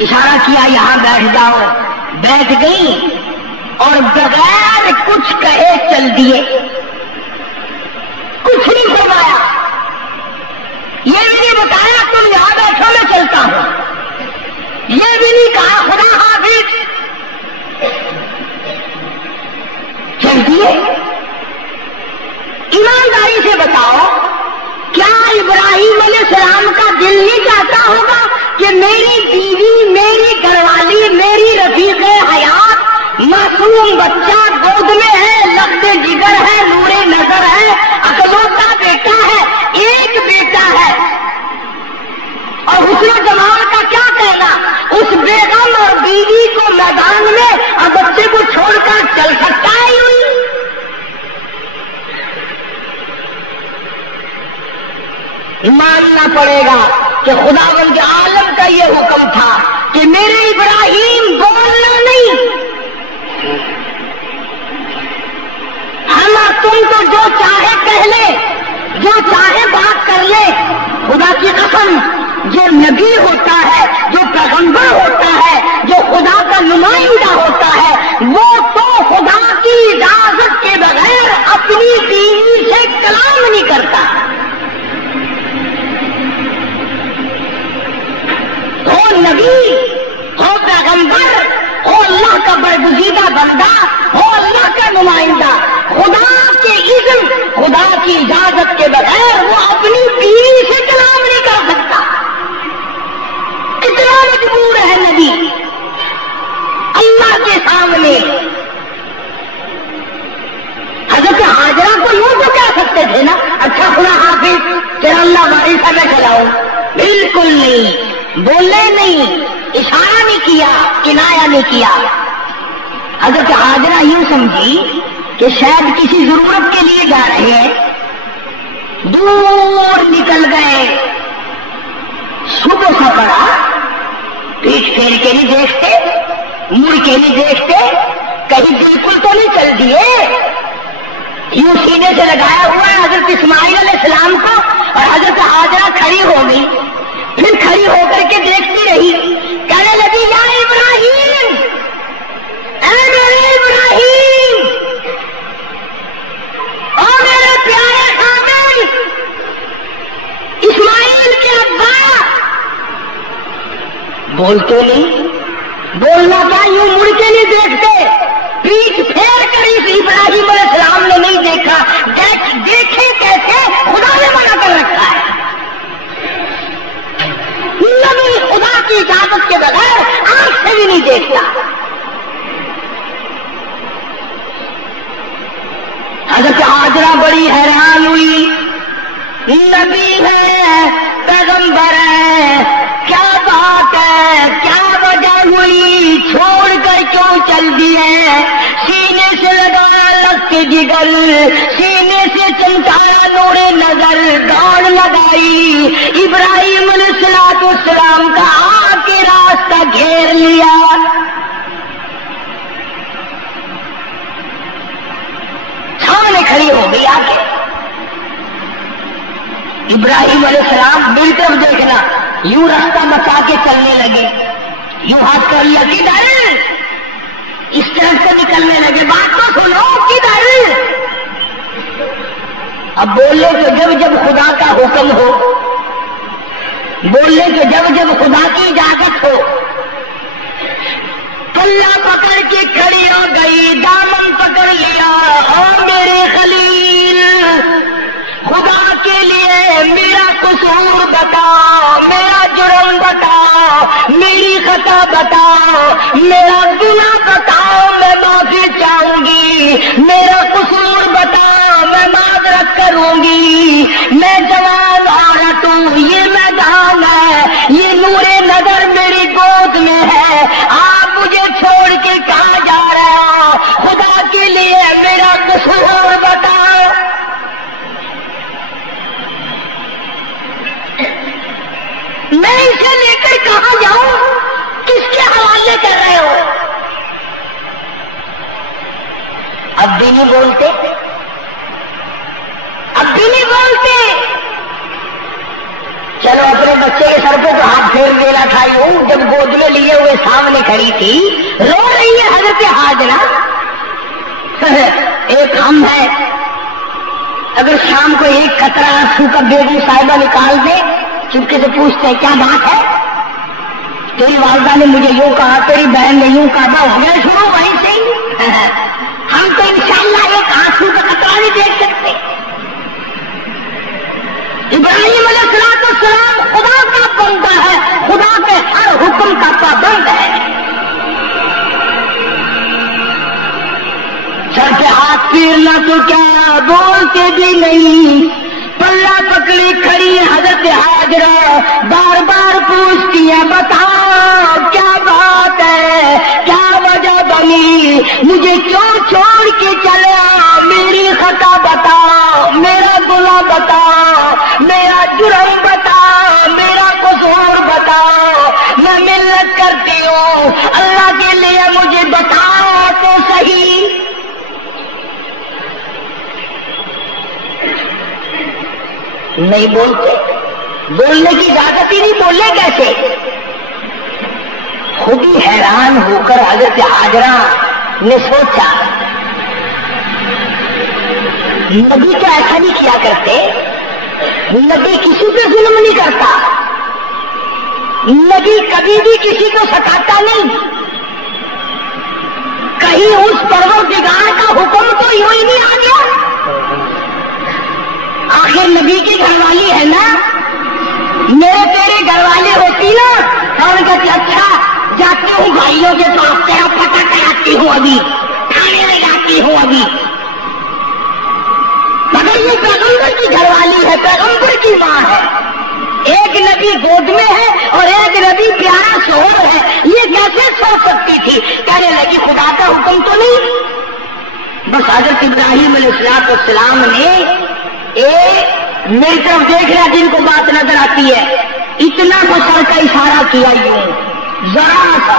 اشارہ کیا یہاں بیٹھ جاؤ. بیٹھ گئی اور بغیر کچھ کہے چل دیے، کچھ نہیں فرمایا، یہ بھی نہیں بتایا تم یہاں بیٹھو میں چلتا ہوں، یہ بھی نہیں کہا خدا حافظ، چل دیے. ایمانداری سے بتاؤ کیا ابراہیم علیہ السلام کا دل نہیں چاہتا ہوگا کہ میری بیوی، میری گھر والی، میری رفیق حیات، معصوم بچہ گود میں ہے، لفظ جگر ہے، نور نظر ہے، اکلوتا بیٹا ہے، ایک بیٹا ہے، اور حسن جمال کا کیا کہنا، اس بیگم اور بیوی کو میدان میں اور بچے کو چھوڑ کر چل سکتا ہے؟ ماننا پڑے گا کہ خداوند عالم کا یہ حکم تھا کہ میرے ابراہیم بولنا نہیں، ہم تم تو جو چاہے کہہ لے، جو چاہے بات کر لے، خدا کی قسم جو نبی ہوتا ہے، جو پیغمبر ہوتا ہے، جو خدا کا نمائندہ ہوتا ہے، وہ تو خدا کی اجازت کے بغیر اپنی بیوی سے کلام نہیں کرتا. ہو نبی، ہو پیغمبر، ہو اللہ کا برگزیدہ بندہ، ہو اللہ کا نمائندہ، خدا کے اذن، خدا کی اجازت کے بغیر وہ اپنی بیوی سے کلام نہیں کر سکتا. کتنا مجبور ہے نبی اللہ کے سامنے. حضرت ہاجرہ کو یوں تو کہہ سکتے تھے نا، اچھا خدا حافظ تیرا اللہ وارث ہے میں چلاؤں، بالکل نہیں، بولے نہیں، اشارہ نہیں کیا، کنایا نہیں کیا. حضرت ہاجرہ یوں سمجھی کہ شاید کسی ضرورت کے لیے جا رہے ہیں، دور نکل گئے، صبح سا پڑا، پیٹ پھیر کے نہیں دیکھتے، مڑ کے نہیں دیکھتے، کہیں بالکل تو نہیں چل دیے، یوں سینے سے لگایا ہوا ہے حضرت اسماعیل علیہ السلام کو، اور حضرت ہاجرہ کھڑی ہو گئی، پھر کھڑی ہو کر کے دیکھتی رہی، کہنے لگی یا ابراہیم، اے میرے ابراہیم، او میرے پیارے خامن، اسماعیل کے ابا. بولتے نہیں، بولنا کیا، یوں مڑ کے نہیں دیکھتے، پیٹ پھیر کر اس ابراہیم علیہ السلام نے نہیں دیکھا، دیکھے کیسے، خدا نے منع کر رکھا ہے. نبی خدا کی اجازت کے بغیر آنکھ سے بھی نہیں دیکھتا. حضرت ہاجرہ بڑی حیران ہوئی، نبی ہے، پیغمبر ہے، کیا بات ہے، کیا وجہ ہوئی، چھوڑ کر کیوں چل دیے؟ سینے سے لگایا لفظ جگر، سینے سے چمکایا نور نظر، دوڑ لگائی، ابراہیم علیہ السلام کا آ کے راستہ گھیر لیا. سامنے کھڑی ہو گئی آ کے. ابراہیم علیہ السلام میری طرف دیکھنا، یوں راستہ بچا کے چلنے لگے، یوں ہاتھ کر لیا، کدھر، اس طرف سے نکلنے لگے. بات تو سنو، کدھر؟ اب بولے تو جب خدا کا حکم ہو، بولنے کے جب خدا کی اجازت ہو. پلہ پکڑ کے کھڑی ہو گئی، دامن پکڑ لیا، اور میرے خلیل، خدا کے لیے میرا قصور بتاؤ، میرا جرم بتاؤ، میری خطا بتاؤ، میرا گناہ بتاؤ، میں معافی چاہوں گی، میرا قصور بتاؤ، میں معذرت کروں میں ہے، آپ مجھے چھوڑ کے کہاں جا رہے ہو؟ خدا کے لیے میرا قصور بتاؤ۔ میں اسے لے کر کہاں جاؤں؟ کس کے حوالے کر رہے ہو؟ اب بھی نہیں بولتے، اب بھی نہیں بولتے۔ چلو اپنے بچے کے سر پہ تو ہاتھ پھیر دینا تھا یوں، جب گود میں لیے ہوئے سامنے کھڑی تھی، رو رہی ہے حضرت ہاجرہ۔ ایک ہم ہے، اگر شام کو ایک قطرہ آنسو کا بیگم صاحبہ نکال دے، چپکے سے پوچھتے ہیں کیا بات ہے؟ تیری والدہ نے مجھے یوں کہا، تیری بہن نے یوں کہا، ہو گیا شروع وہیں سے۔ ہم تو انشاءاللہ ایک آنسو کا قطرہ نہیں دیکھ سکتے۔ ابراہیم علیہ السلام خدا کا بندہ ہے، خدا کے ہر حکم کا پابند ہے۔ سر پہ ہاتھ پھیرنا تو کیا، بولتے بھی نہیں، پلہ پکڑی کھڑی حضرت ہاجرہ، بار بار پوچھتی ہے بتاؤ کیا بات ہے، کیا وجہ بنی، مجھے کیوں چھوڑ کے چلا، میری خطا بتاؤ، میرا گناہ بتاؤ، میرا جرم بتاؤ، میرا قصور بتاؤ، میں منت کرتی ہوں اللہ کے لیے مجھے بتاؤ تو صحیح۔ نہیں بولتے، بولنے کی اجازت ہی نہیں، بولنے کیسے؟ خود ہی حیران ہو کر حضرت ہاجرہ نے سوچا نبی تو ایسا نہیں کیا کرتے، نبی کسی پہ ظلم نہیں کرتا، نبی کبھی بھی کسی کو ستاتا نہیں، کہیں اس پروردگار کا حکم تو یوں ہی نہیں آ گیا؟ آخر نبی کی گھر والی ہے نا، میرے تیرے گھر والے ہوتی نا، اور کہتے اچھا جاتی ہوں بھائیوں کے پاس، تیرا پتہ کراتی ہوں، ابھی تھانے میں جاتی ہوں ابھی۔ مگر یہ پیغمبر کی گھر والی ہے، پیغمبر کی ماں ہے، ایک نبی گود میں ہے اور ایک نبی پیارا شوہر ہے، یہ کیسے سوچ سکتی تھی؟ کہنے لگی خدا کا حکم تو نہیں۔ بس حضرت ابراہیم علیہ السلام نے میری طرف دیکھ رہا جن کو بات نظر آتی ہے، اتنا تو سر کا اشارہ کیا یوں ذرا سا،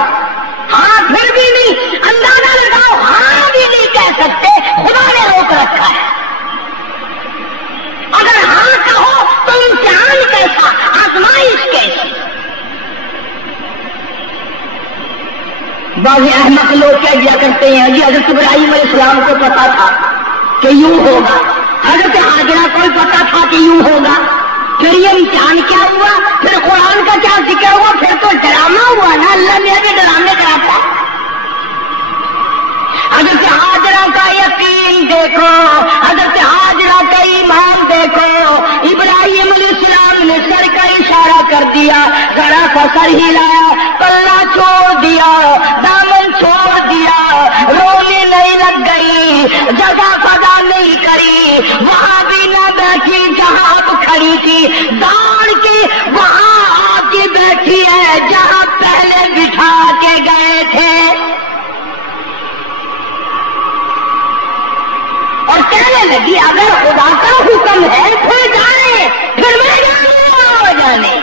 ہاں پھر بھی نہیں، اندازہ لگاؤ، ہاں بھی نہیں کہہ سکتے، خدا نے روک رکھا ہے۔ اگر ہاں کہو تو امتحان کیسا، آزمائش کیسی؟ بعض احمق لوگ کہہ دیا کرتے ہیں جی حضرت ابراہیم علیہ السلام کو پتا تھا کہ یوں ہوگا، حضرت ہاجرہ کو پتا تھا کہ یوں ہوگا، پھر یہ امتحان کیا ہوا، پھر قرآن کا کیا ذکر ہوا، پھر تو ڈرامہ ہوا نا، اللہ نے بھی ڈرامے کراتا۔ حضرت ہاجرہ کا یقین دیکھو، حضرت ہاجرہ کا ایمان دیکھو، ابراہیم علیہ السلام نے سر کا اشارہ کر دیا، ذرا سا سر ہلایا، پلہ چھوڑ دیا، دامن چھوڑ دیا، رونے نہیں لگ گئی، جگہ فضا نہیں کری، وہاں بھی نہ بیٹھی جہاں اب کھڑی تھی، دوڑ کے وہاں آ کے بیٹھی ہے جہاں پہلے بٹھا کے گئے تھے، اور کہنے لگی اگر خدا کا حکم ہے پھر جانے، پھر میں جانے،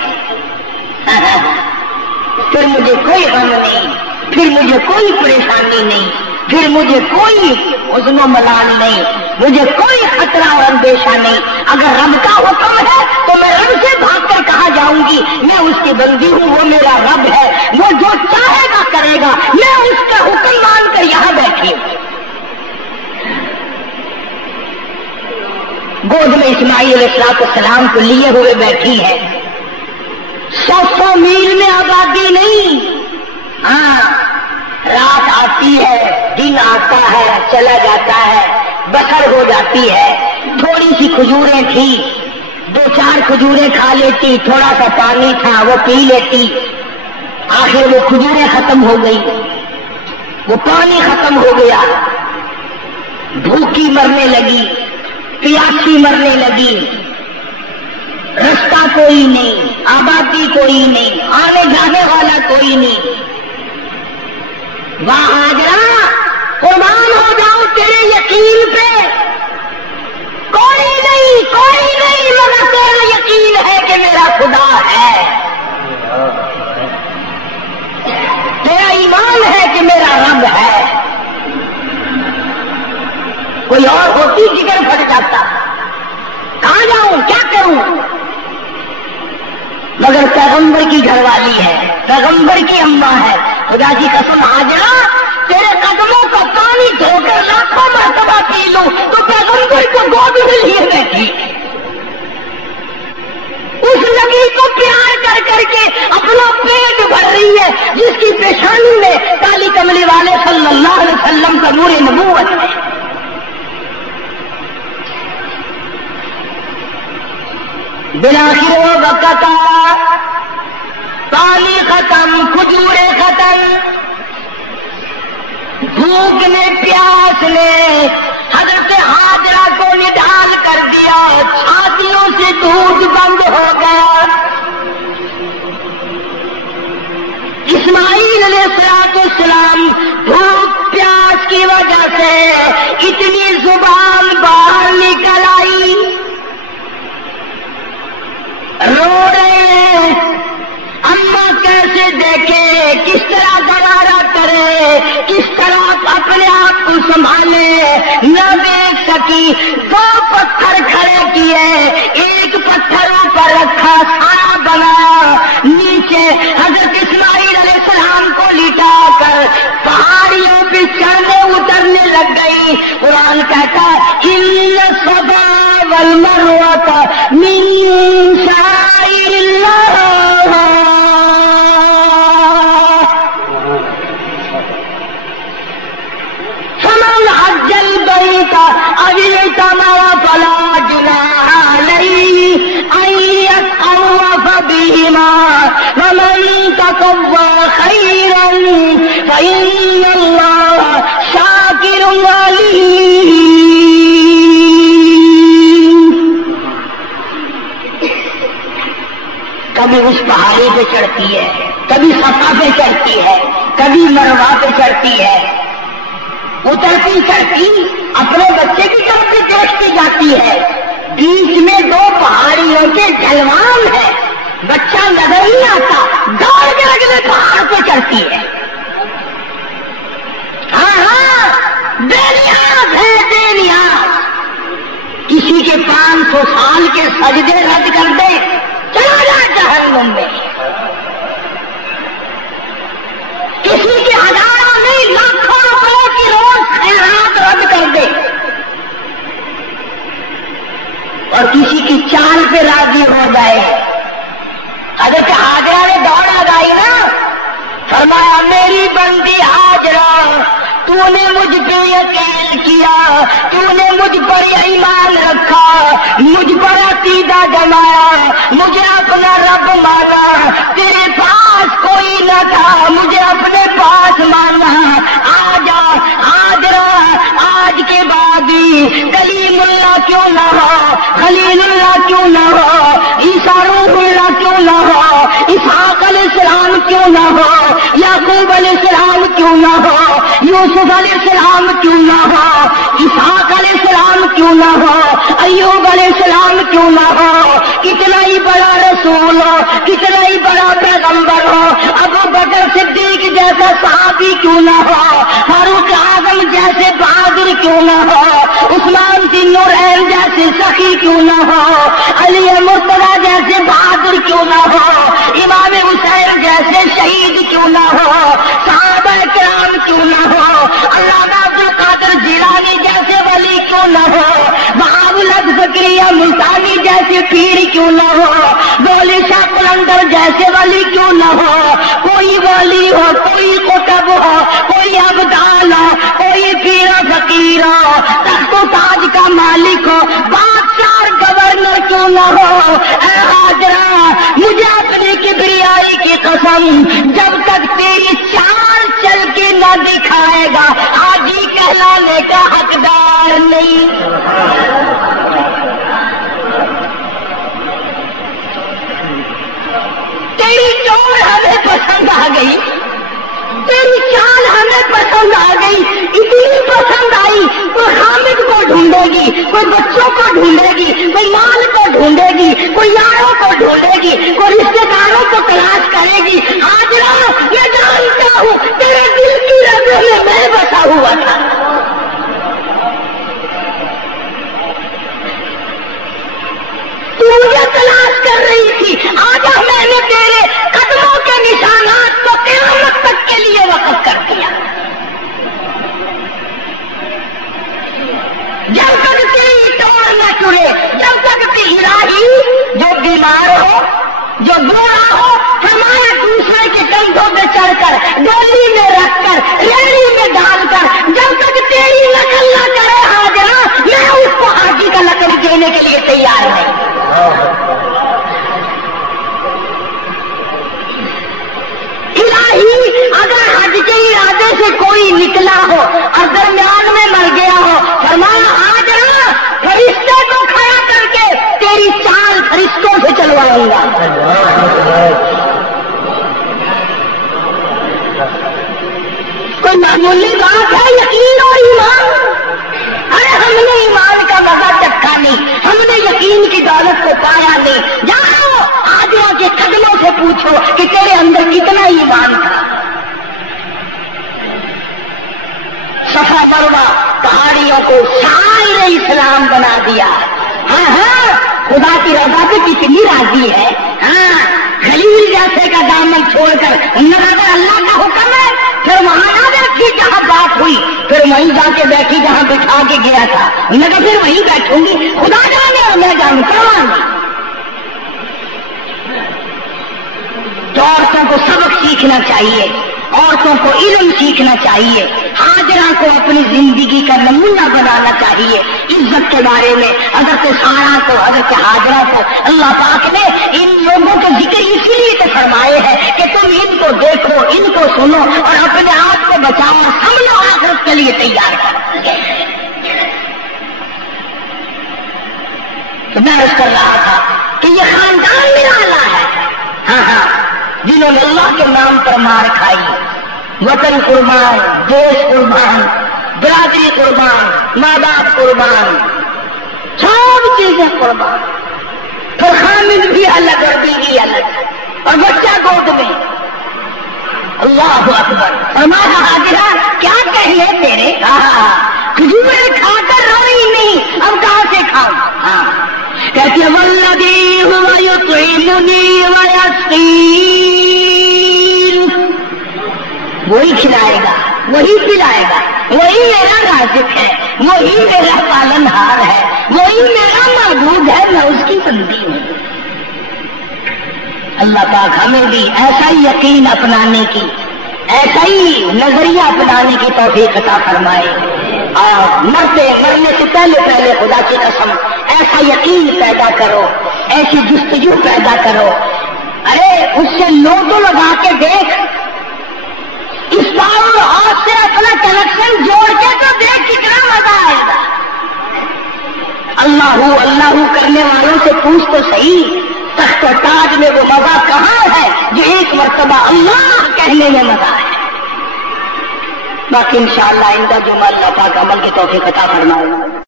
پھر مجھے کوئی غم نہیں، پھر مجھے کوئی پریشانی نہیں، پھر مجھے کوئی حزن و ملال نہیں، مجھے کوئی خطرہ اور اندیشہ نہیں۔ اگر رب کا حکم ہے تو میں رب سے بھاگ کر کہاں جاؤں گی؟ میں اس کی بندی ہوں، وہ میرا رب ہے، وہ جو چاہے گا کرے گا، میں اس کا حکم مان کر یہاں بیٹھی ہوں۔ گود میں اسماعیل علیہ السلام کو لیے ہوئے بیٹھی ہے، 100 میل میں آبادی نہیں، ہاں رات آتی ہے، دن آتا ہے، چلا جاتا ہے، بسر ہو جاتی ہے، تھوڑی سی کھجوریں تھی، 2-4 کھجوریں کھا لیتی، تھوڑا سا پانی تھا وہ پی لیتی، آخر وہ کھجوریں ختم ہو گئی، وہ پانی ختم ہو گیا، بھوکی مرنے لگی، پیاسی مرنے لگی، رستہ کوئی نہیں، آبادی کوئی نہیں، آنے جانے والا کوئی نہیں۔ واہ ہاجرہ، قربان ہو جاؤ تیرے یقین پہ، کوئی نہیں مگر تیرا یقین ہے کہ میرا خدا ہے، تیرا ایمان ہے کہ میرا رب ہے۔ کوئی اور ہوتی جگر پھٹ جاتا، کہاں جاؤں کیا کروں، مگر پیغمبر کی گھر والی ہے، پیغمبر کی اماں ہے۔ خدا کی قسم ہاجرہ، تیرے قدموں کا پانی دھو کر لاکھوں مرتبہ پی لوں تو پیغمبر کو گود میں لیے بیٹھی، اس نبی کو پیار کر کر کے اپنا پیٹ بھر رہی ہے، جس کی پیشانی میں کالی کملی والے صلی اللہ علیہ وسلم کا نور نبوت ہے۔ بلاخر وہ وقت پانی ختم، کھجورے ختم، بھوک نے پیاس نے حضرت ہاجرہ کو نڈال کر دیا، چھاتیوں سے دودھ بند ہو گیا۔ اسماعیل علیہ السلام بھوک پیاس کی وجہ سے اتنی زبان باہر نکل آئی، رو رہے ہیں، اماں کیسے دیکھے، کس طرح گوارا کرے، کس طرح اپنے آپ کو سنبھالے، نہ دیکھ سکی۔ دو پتھر کھڑے کیے، ایک پتھر اوپر رکھا، سایہ بنا، نیچے حضرت اسماعیل علیہ السلام کو لٹا کر پہاڑیوں پہ چڑھنے اترنے لگ گئی۔ قرآن کہتا ان الصفا والمروہ من شعائر اللہ، فمن حج البیت او اعتمر فلا جناح علیہ ان یطوف بہما ومن تطوع خیرا فإن اللہ شاکر علیم۔ کبھی اس پہاڑی پہ چڑھتی ہے، کبھی صفا پہ چڑھتی ہے، کبھی مروہ پہ چڑھتی ہے، اترتی چڑھتی اپنے بچے کی طرف بھی دیکھتی جاتی ہے، بیچ میں دو پہاڑیوں کے ڈھلوان ہے، بچہ نظر نہیں آتا، دوڑ کے اگلے پہاڑ پہ چڑھتی ہے۔ ہاں بے نیاز ہے، بے نیاز، کسی کے 500 سال کے سجدے رد کر دے، چلا جائے جہنم میں، کسی کے ہزاروں نہیں لاکھوں روپئے کی روز خیرات رد کر دے، اور کسی کی چال پہ راضی ہو جائے۔ حضرت ہاجرہ نے دوڑ لگائی نا، فرمایا میری بندی ہاجرہ، تو نے مجھ پہ یقین کیا، تو نے مجھ پر ایمان رکھا، مجھ پر عقیدہ جمایا، مجھے اپنا رب مانا، تیرے پاس کوئی نہ تھا، مجھے اپنے پاس مانا، آجا ہاجرہ، آج کے بعد کلیم اللہ کیوں نہ ہو، خلیل اللہ کیوں نہ ہو، عیسیٰ روح اللہ کیوں نہ ہو، اسحاق علیہ السلام کیوں نہ ہو، یعقوب علیہ السلام کیوں نہ ہو، یوسف علیہ السلام کیوں نہ ہو، اسحاق علیہ السلام کیوں نہ ہو، ایوب علیہ السلام کیوں نہ ہو، کتنا ہی بڑا رسول ہو، کتنا ہی بڑا پیغمبر ہو، ابو بکر صدیق جیسا صحابی کیوں نہ ہو، فاروق اعظم جیسے بہادر کیوں نہ ہو، عثمان بن نورین جیسے سخی کیوں نہ ہو، علی مرتضیٰ جیسے بہادر کیوں نہ ہو، امام حسین جیسے شہید کیوں نہ ہو، صحابہ کرام کیوں نہ ہو، علامہ عبد القادر جیلانی جیسے ولی کیوں نہ ہو، بہاء الحق زکریا ملتانی جیسے پیر کیوں نہ ہو، بولے شاہ قلندر جیسے ولی کیوں نہ ہو، کوئی ولی ہو، کوئی قطب ہو، کوئی ابدال ہو، کوئی پیر و فقیر ہو، تخت و تاج کا مالک ہو، بادشاہ گورنر کیوں نہ ہو، اے ہاجرہ مجھے اپنی کبریائی کی قسم، جب تک تیری چال چل کے نہ دکھائے گا حاجی کہلانے کا حقدار، 大。 نہیں. 20 20 پسند آ گئی، تیری چال ہمیں پسند آ گئی، اتنی پسند آئی، کوئی حامد کو ڈھونڈے گی، کوئی بچوں کو ڈھونڈے گی، کوئی مال کو ڈھونڈے گی، کوئی یاروں کو ڈھونڈے گی، کوئی رشتے داروں کو تلاش کرے گی۔ ہاجرہ میں جانتا ہوں تیرے دل کی رگوں میں بسا ہوا تھا۔ تو مجھے تلاش کر رہی تھی، آج میں نے تیرے قدموں کے نشانات کو قیامت تک کے لیے وقف کر دیا۔ جب تک تیری توڑ نہ ٹوٹے، جب تک تیری راہی جو بیمار ہو، جو بوڑھا ہو، ہمارے دوسرے کے کندھوں پہ چڑھ کر، ڈولی میں رکھ کر، ریڑھی میں ڈال کر، جب تک تیری نقل نہ کرے حاجرہ، میں اس کو حاجی کا لقب دینے کے لیے تیار نہیں۔ الہی اگر حج کے ارادے سے کوئی نکلا ہو اور درمیان میں مر گیا ہو، فرمایا حاجرہ فرشتے کو کھڑا کر کے تیری چال فرشتوں سے چلواؤں گا۔ کوئی معمولی بات ہے یقین اور ایمان؟ ارے ہم نے ایمان کا مزہ چکھا نہیں، ہم نے یقین کی دولت کو پایا نہیں۔ جاؤ حاجرہ کے قدموں سے پوچھو کہ تیرے اندر کتنا ایمان تھا۔ صفا مروہ پہاڑیوں کو شاعر اسلام بنا دیا۔ ہاں ہاں خدا کی رضا پہ کتنی راضی ہے۔ ہاں خلیل جیسے کا دامن چھوڑ کر اگر اللہ کا حکم ہے پھر وہاں نہ بیٹھی جہاں بات ہوئی، پھر وہیں جا کے بیٹھی جہاں بٹھا کے گیا تھا، میں کہ پھر وہیں بیٹھوں گی، خدا جانے اور میں جانوں پروان نہیں۔ تو عورتوں کو سبق سیکھنا چاہیے، عورتوں کو علم سیکھنا چاہیے، حاجرہ کو اپنی زندگی کا نمونہ بنانا چاہیے۔ عزت کے بارے میں حضرت سارہ کو، حضرت حاجرہ کو اللہ پاک نے ان لوگوں کا ذکر اسی لیے تو فرمائے ہے کہ تم ان کو دیکھو، ان کو سنو اور اپنے آپ کو بچاؤ، سمجھو آخرت کے لیے تیار کرو۔ تو میں عرض کر رہا تھا کہ یہ خاندان نرالا ہے، ہاں ہاں، جنہوں نے اللہ کے نام پر مار کھائی، وطن قربان، دیش قربان، برادری قربان، ماں باپ قربان، سب چیزیں قربان، پھر خامد بھی الگ اور بیوی الگ اور بچہ گود میں۔ اللہ اکبر۔ فرمایا حاجرہ کیا کہنے تیرے؟ کھجوریں کھا کر روئی نہیں، اب کہاں سے کھاؤں؟ ہاں کہتی ہے والذی هو یطعمنی ویسقین، وہی کھلائے گا، وہی پلائے گا، وہی میرا رازق ہے، وہی میرا پالنہار ہے، وہی میرا معبود ہے، میں اس کی بندی ہوں۔ اللہ پاک ہمیں بھی ایسا ہی یقین اپنانے کی، ایسا ہی نظریہ اپنانے کی توفیق عطا فرمائے، اور مرنے سے پہلے خدا کی قسم ایسا یقین پیدا کرو، ایسی جستجو پیدا کرو۔ ارے اس سے لوٹو لگا کے دیکھ، اس بار اور آج سے اپنا کنیکشن جوڑ کے تو دیکھ کتنا مزہ آئے گا۔ اللہ کرنے والوں سے پوچھ تو صحیح، تخت و تاج میں وہ مزہ کہاں ہے جو ایک مرتبہ اللہ کہنے میں مزہ ہے۔ باقی انشاءاللہ ان کا جو اللہ پاک عمل کی توفیق عطا فرمائے۔